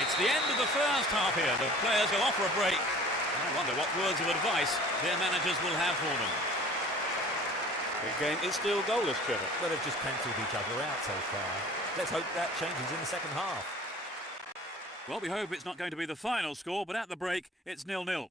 It's the end of the first half here. The players will offer a break. I wonder what words of advice their managers will have for them. The game is still goalless, Trevor. Well, they've just cancelled each other out so far. Let's hope that changes in the second half. Well, we hope it's not going to be the final score, but at the break, it's 0-0.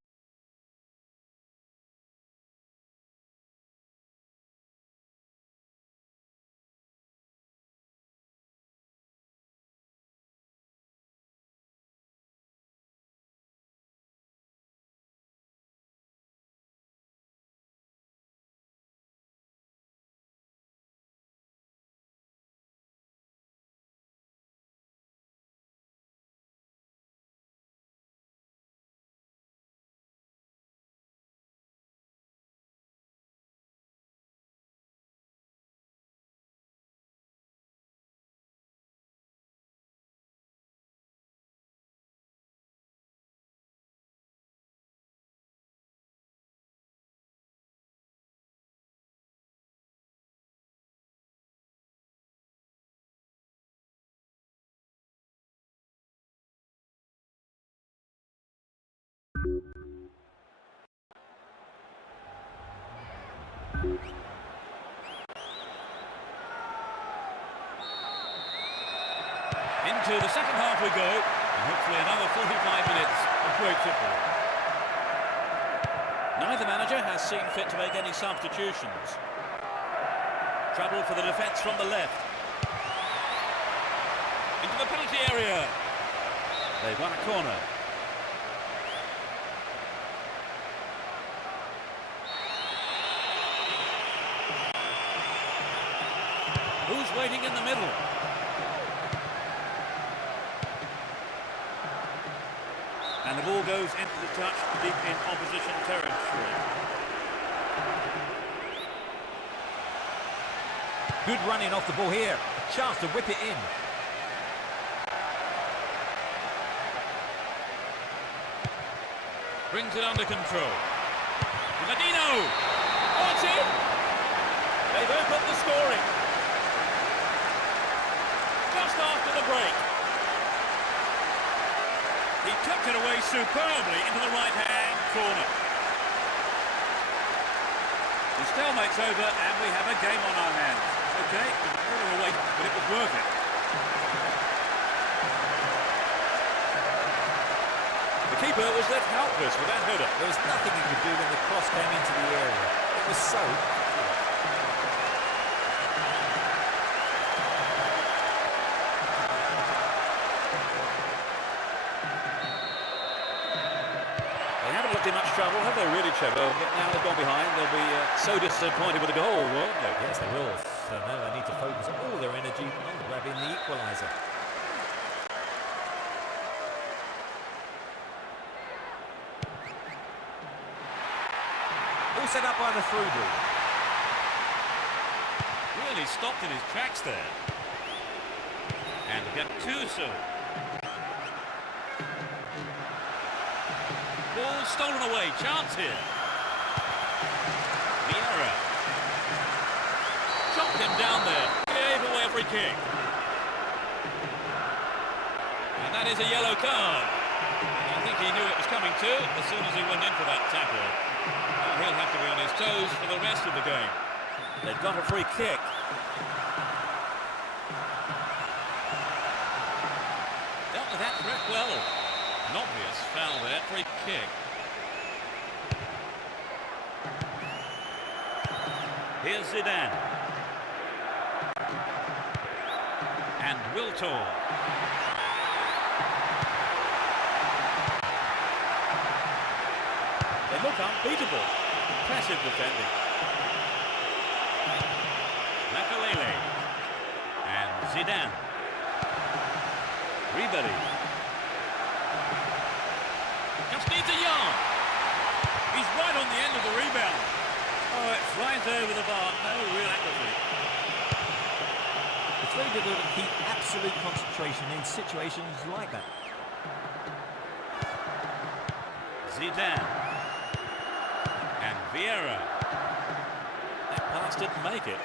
Into the second half we go, and hopefully another 45 minutes of great football. Neither manager has seen fit to make any substitutions. Trouble for the defence from the left. Into the penalty area. They've won a corner. Who's waiting in the middle? And the ball goes into the touch deep in opposition territory. Good running off the ball here. A chance to whip it in. Brings it under control. Ladino! Oh, it's in! They've opened the scoring. Just after the break. He tucked it away superbly into the right-hand corner. The stalemate's over and we have a game on our hands. Okay, it was a bit of a wait, but it was worth it. The keeper was left helpless with that header. There was nothing he could do when the cross came into the area. It was so... They haven't looked in much trouble, have they really, Trevor? Now they've gone behind, they'll be so disappointed with the goal, won't they? Yes, they will. So now they need to focus all their energy on grabbing the equaliser. All set up by the through ball. Really stopped in his tracks there. And Gattuso. Ball stolen away, chance here. Vieira. Chopped him down there. Gave away a free kick. And that is a yellow card. I think he knew it was coming too as soon as he went in for that tackle. Now he'll have to be on his toes for the rest of the game. They've got a free kick. Dealt with that threat well. An obvious foul there, free kick. Here's Zidane. And Wiltor. They look unbeatable. Impressive defending. Makalele. And Zidane. Ribery. Just needs a yard. He's right on the end of the rebound. Oh, it flies over the bar. No real accuracy. It's very difficult to keep absolute concentration in situations like that. Zidane. And Vieira. That pass didn't make it.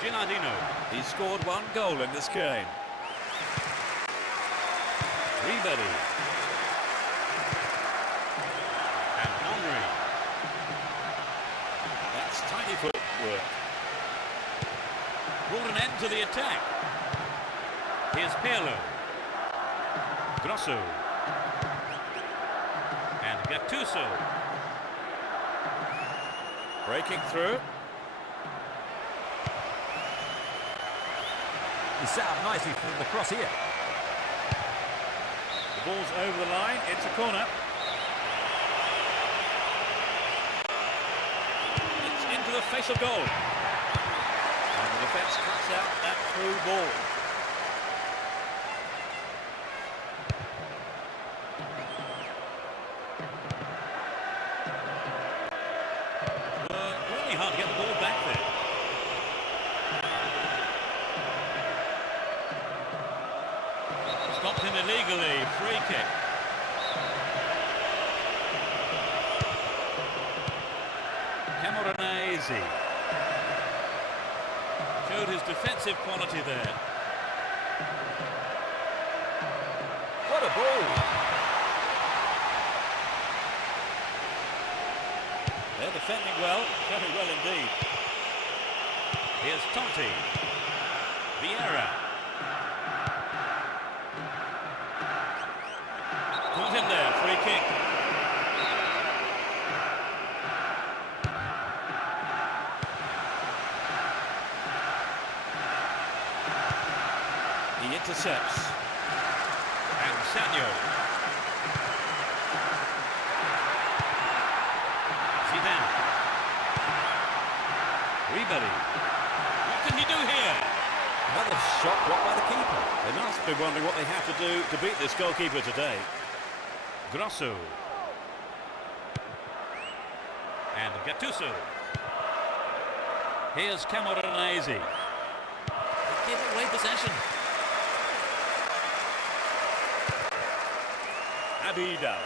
Gilardino. He scored one goal in this game. Ribery. And Henry. That's tiny footwork. Brought an end to the attack. Here's Pirlo. Grosso. And Gattuso. Breaking through. He's set up nicely for the cross here. The ball's over the line. It's a corner. It's into the face of goal. And the defence cuts out that through ball. Really hard to get the ball back there. Stopped him illegally. Free kick. Camoranesi showed his defensive quality there. What a ball! They're defending well, very well indeed. Here's Totti. Vieira. Caught him there, free kick. He intercepts. And Sanyo. Zidane. Ribery. What can he do here? Another shot blocked by the keeper. They must be wondering what they have to do to beat this goalkeeper today. Grosso. And Gattuso. Here's Camoranesi. They give away possession. Abida.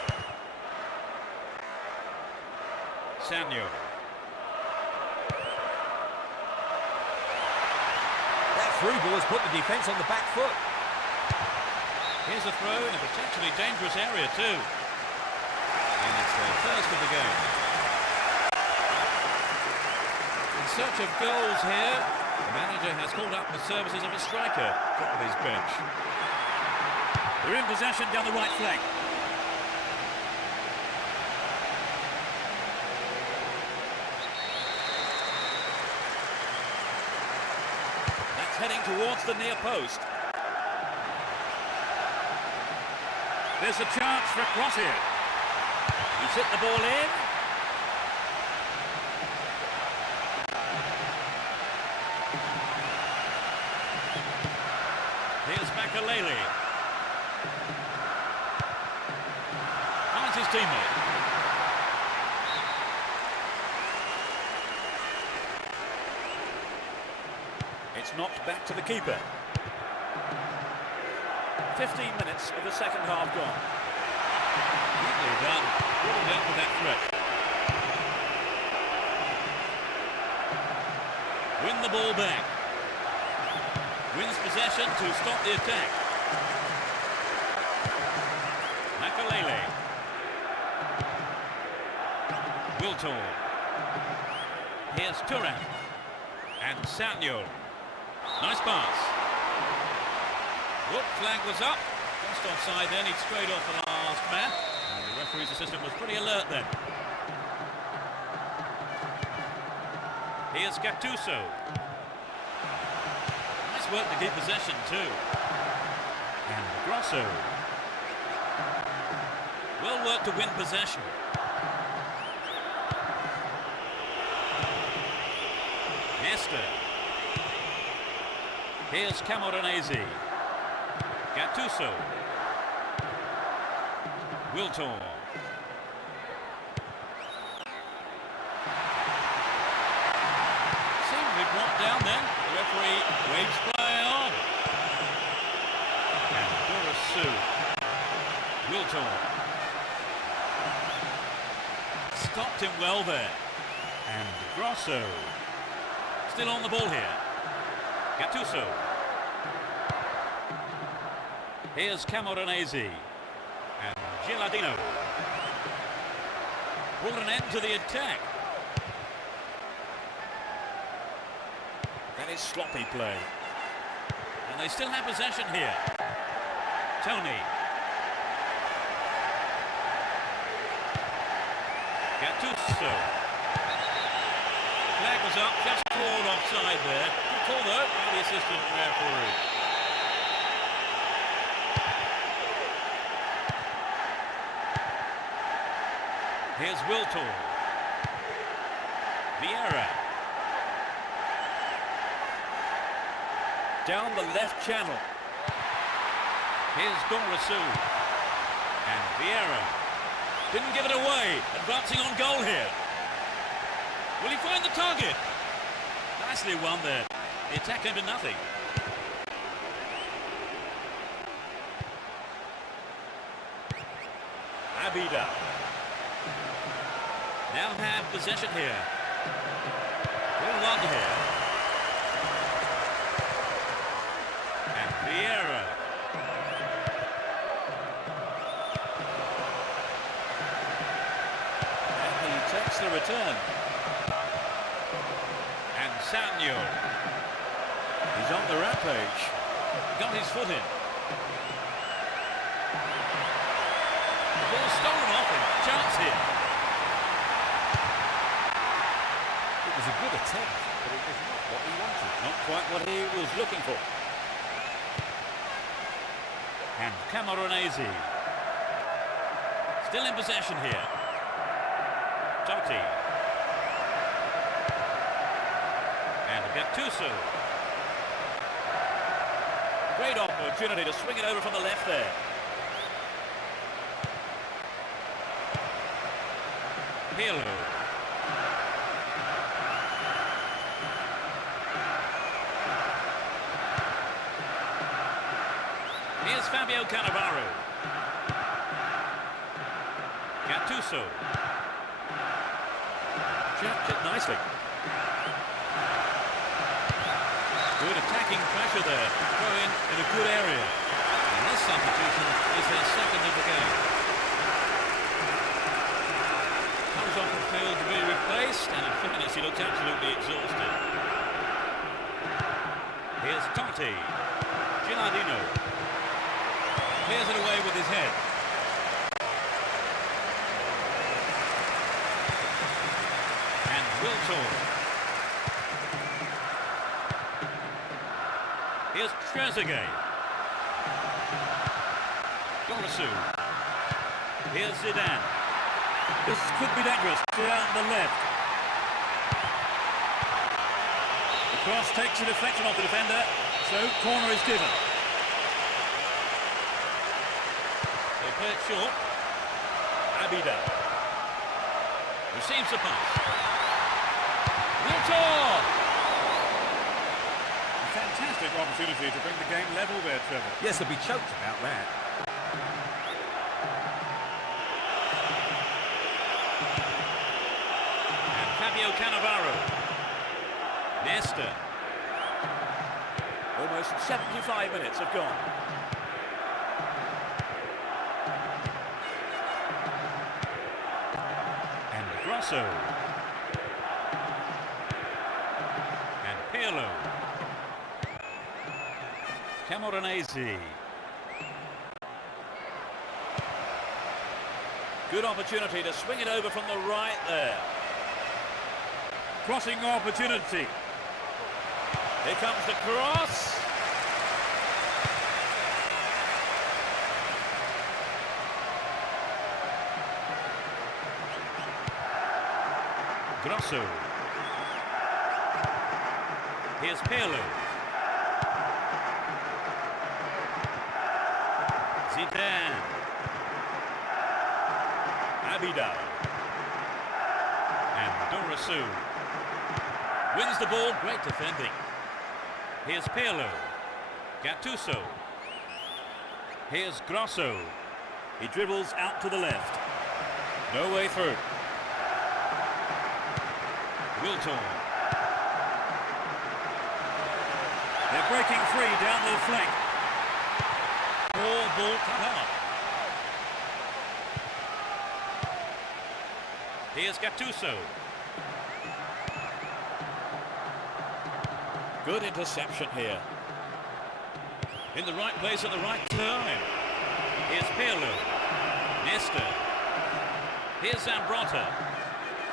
Sanyo. through ball has put the defence on the back foot. Here's a throw in a potentially dangerous area too. And it's their first of the game. In search of goals here, the manager has called up the services of a striker from his bench. They're in possession down the right flank. That's heading towards the near post. There's a chance for a cross here. He's hit the ball in. Here's Makalele. Finds his teammate. It's knocked back to the keeper. 15 minutes of the second half gone. Neatly done. Really dealt with that threat. Win the ball back. Wins possession to stop the attack. Makalele. Wiltor. Here's Turan. And Sanyo. Nice pass. Look, flag was up. Just offside then. He'd straight off the last man. And the referee's assistant was pretty alert then. Here's Gattuso. Nice work to keep possession too. And Grosso. Well worked to win possession. Nesta. Here's Camoranesi. Gattuso. Wiltor. Seemed to be brought down then. The referee waves play on. And Durasu. Wiltor. Stopped him well there. And Grosso. Still on the ball here. Gattuso. Here's Camoranesi. And Gilardino. Brought an end to the attack. That is sloppy play. And they still have possession here. Tony. Gattuso. Flag was up, just called offside there. Good call though by the assistant referee. Here's Wiltor. Vieira. Down the left channel. Here's Durasu. And Vieira. Didn't give it away. Advancing on goal here. Will he find the target? Nicely won there. The attack came to nothing. Abida. Now have possession here. 1-1 here. And Vieira. And he takes the return. And Sanyo. He's on the rampage. Got his foot in. The ball stolen off him. Chance here. It was a good attempt, but it was not what he wanted. Not quite what he was looking for. And Camoranesi. Still in possession here. Totti. And Gattuso. Great opportunity to swing it over from the left there. Pirlo. Here's Fabio Cannavaro. Gattuso. Checked it nicely. Good attacking pressure there. Throw in a good area. And this substitution is their second of the game. Comes off the field to be replaced, and in fairness, he looks absolutely exhausted. Here's Totti. Gilardino. Clears it away with his head. And Wiltor. Here's Trezeguet. Dorosu. Here's Zidane. This could be dangerous. Down the left. The cross takes a deflection off the defender, so corner is given. They play it short. Abida. Receives the pass. Wiltor! Fantastic opportunity to bring the game level there, Trevor. Yes, they'll be choked about that. And Fabio Cannavaro. Nesta. Almost 75 minutes have gone. And Grosso. And Pirlo. Camoranesi. Good opportunity to swing it over from the right there. Crossing opportunity. Here comes the cross. Grosso. Here's Pirlo. Zidane. Abida. And Dorosu. Wins the ball. Great defending. Here's Pirlo. Gattuso. Here's Grosso. He dribbles out to the left. No way through. Wiltor. They're breaking free down the flank. Ball cut out. Here's Gattuso. Good interception here. In the right place at the right time. Here's Pirlo. Nesta. Here's Zambrotta.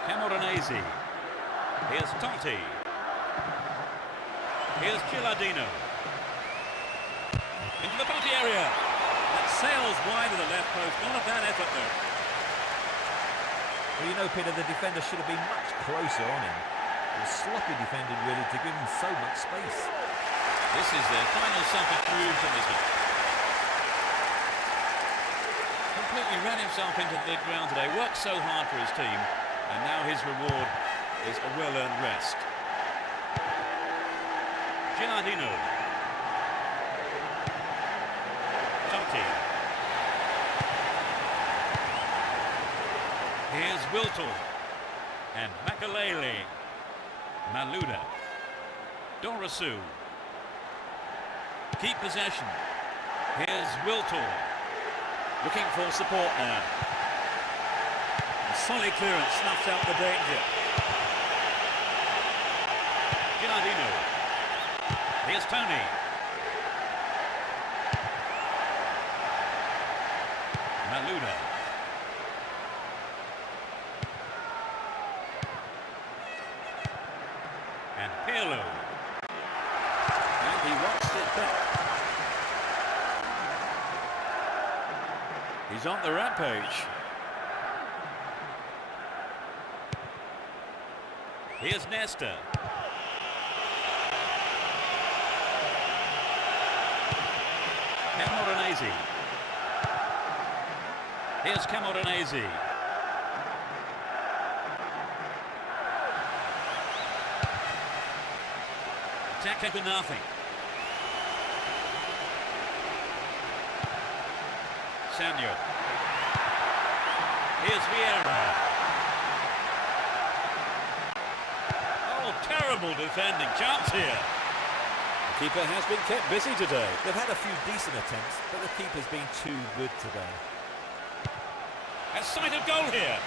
Camoranesi. Here's Totti. Here's Gilardino. Into the body area. That sails wide of the left post. Not a bad effort there. Well, you know, Peter, the defender should have been much closer on him. It was sloppy defending, really, to give him so much space. This is their final substitution, isn't it? Completely ran himself into the ground today. Worked so hard for his team, and now his reward is a well-earned rest. Gilardino. Totti. Here's Wiltor. And Makalele. Maluda. Dorosu. Keep possession. Here's Wiltor. Looking for support now. A solid clearance snuffs out the danger. Gilardino. Here's Tony. Maluda. And Pirlo. And he watched it back. He's on the rampage. Here's Nesta. Camoranesi. Here's Camoranesi. Attack to nothing. Sanyo. Here's Vieira. Oh, terrible defending. Chance here. Keeper has been kept busy today. They've had a few decent attempts, but the keeper's been too good today. A sight of goal here.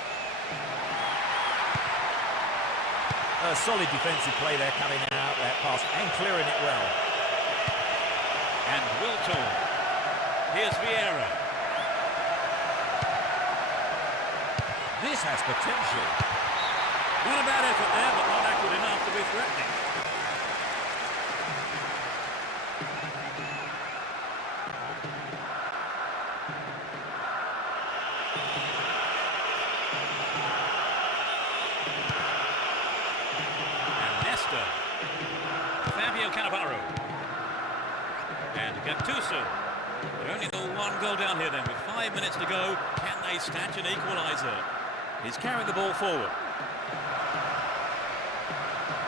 A solid defensive play there, cutting out that pass and clearing it well. And Wilton. Here's Vieira. This has potential. Not a bad effort there, but not accurate enough to be threatening. And Nesta. Fabio Cannavaro. And Gattuso. They're only the one goal down here then, with 5 minutes to go. Can they snatch an equaliser? He's carrying the ball forward.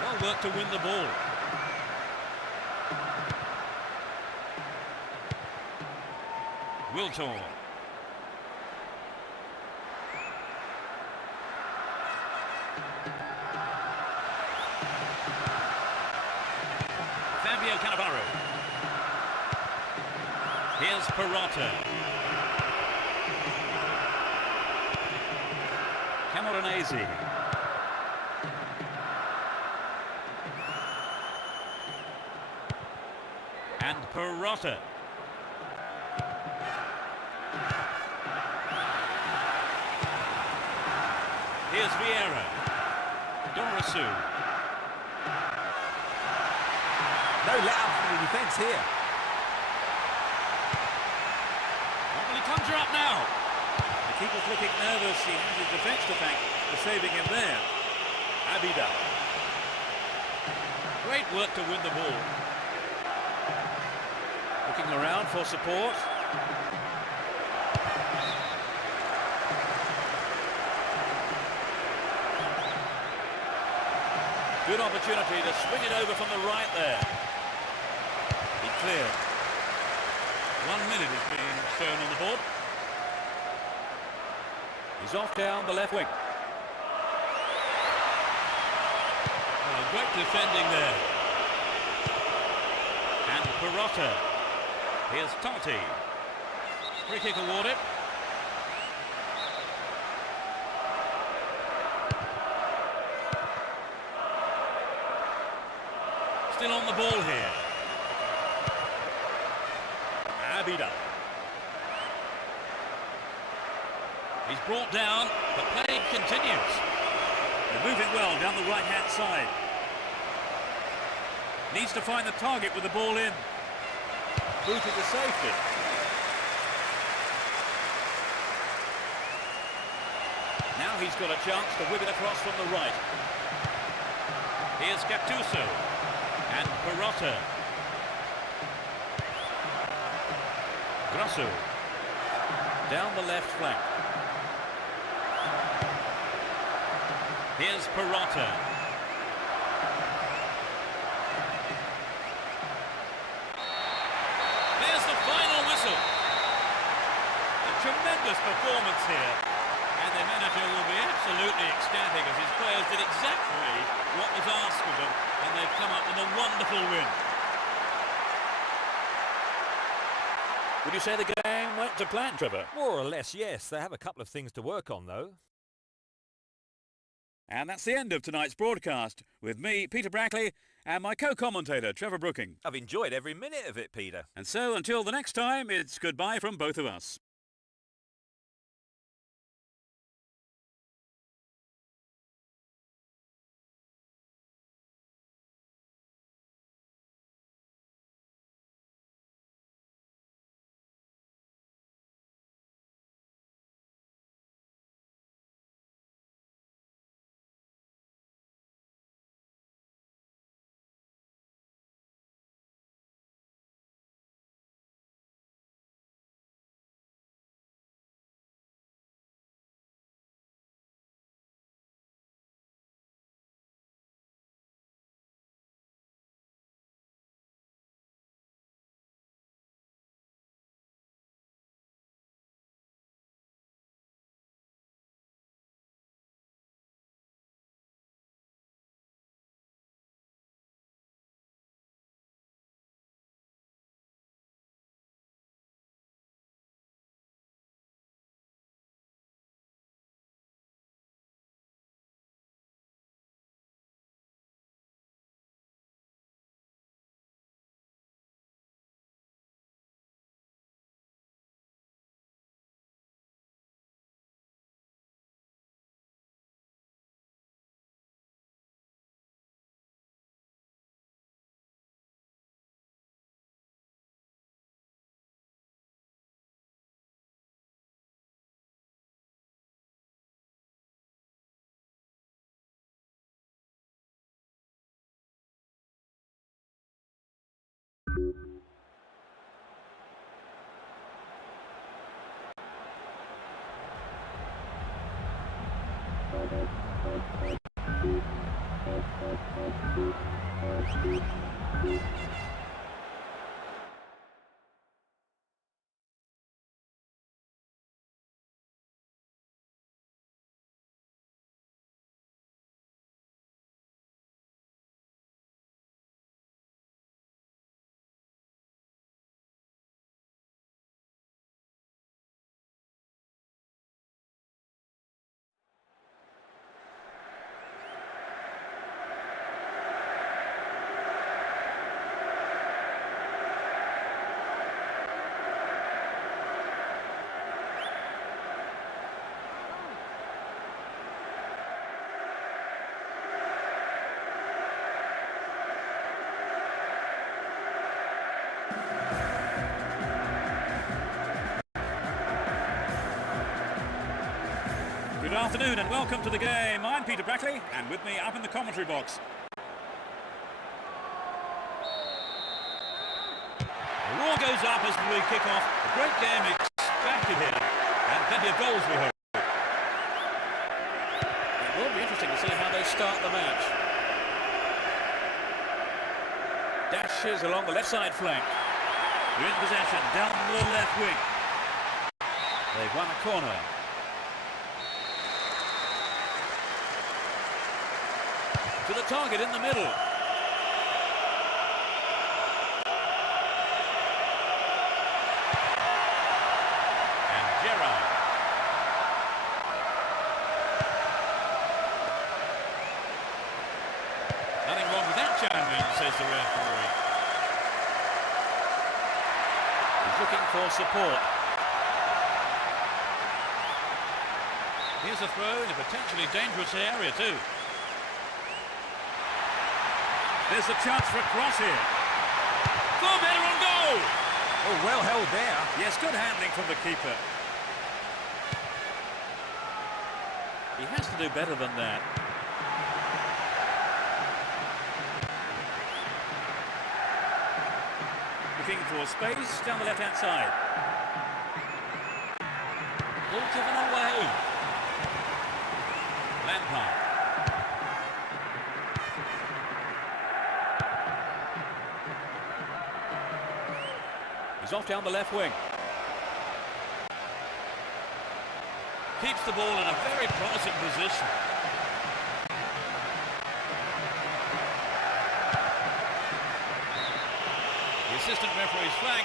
Well worked to win the ball. Wilton. Fabio Cannavaro. Here's Perrotta. Camoranesi. And Perrotta. Here's Vieira. Dorisu. No let up for the defence here. Will he conjure up now? The keeper's looking nervous. He has his defence to thank for saving him there. Abida. Great work to win the ball. Looking around for support. Good opportunity to swing it over from the right there. He cleared. 1 minute is being shown on the board. He's off down the left wing. Oh, great defending there. And Perrotta. Here's Totti. Free kick awarded. Still on the ball here. Abida. He's brought down, but play continues. They're moving well down the right-hand side. Needs to find the target with the ball in. Booted to safety. Now he's got a chance to whip it across from the right. Here's Gattuso. And Perrotta. Grosso. Down the left flank. Here's Perrotta. There's the final whistle. A tremendous performance here. And the manager will be absolutely ecstatic as his players did exactly what was asked of them. And they've come up with a wonderful win. Would you say the game went to plan, Trevor? More or less, yes. They have a couple of things to work on, though. And that's the end of tonight's broadcast, with me, Peter Brackley, and my co-commentator, Trevor Brooking. I've enjoyed every minute of it, Peter. And so, until the next time, it's goodbye from both of us. Good afternoon and welcome to the game. I'm Peter Brackley, and with me up in the commentary box, The roar goes up as we kick off. A great game expected here, and plenty of goals we hope. it will be interesting to see how they start the match. Dashes along the left side flank. They're in possession down the left wing. They've won a corner. To the target in the middle. And Gerrard. Nothing wrong with that challenge, says the referee. He's looking for support. Here's a throw in a potentially dangerous area too. There's a chance for a cross here. Boom, header on goal! Oh, well held there. Yes, good handling from the keeper. He has to do better than that. Looking for space down the left-hand side. All given away. Lampard. He's off down the left wing. Keeps the ball in a very promising position. The assistant referee's flag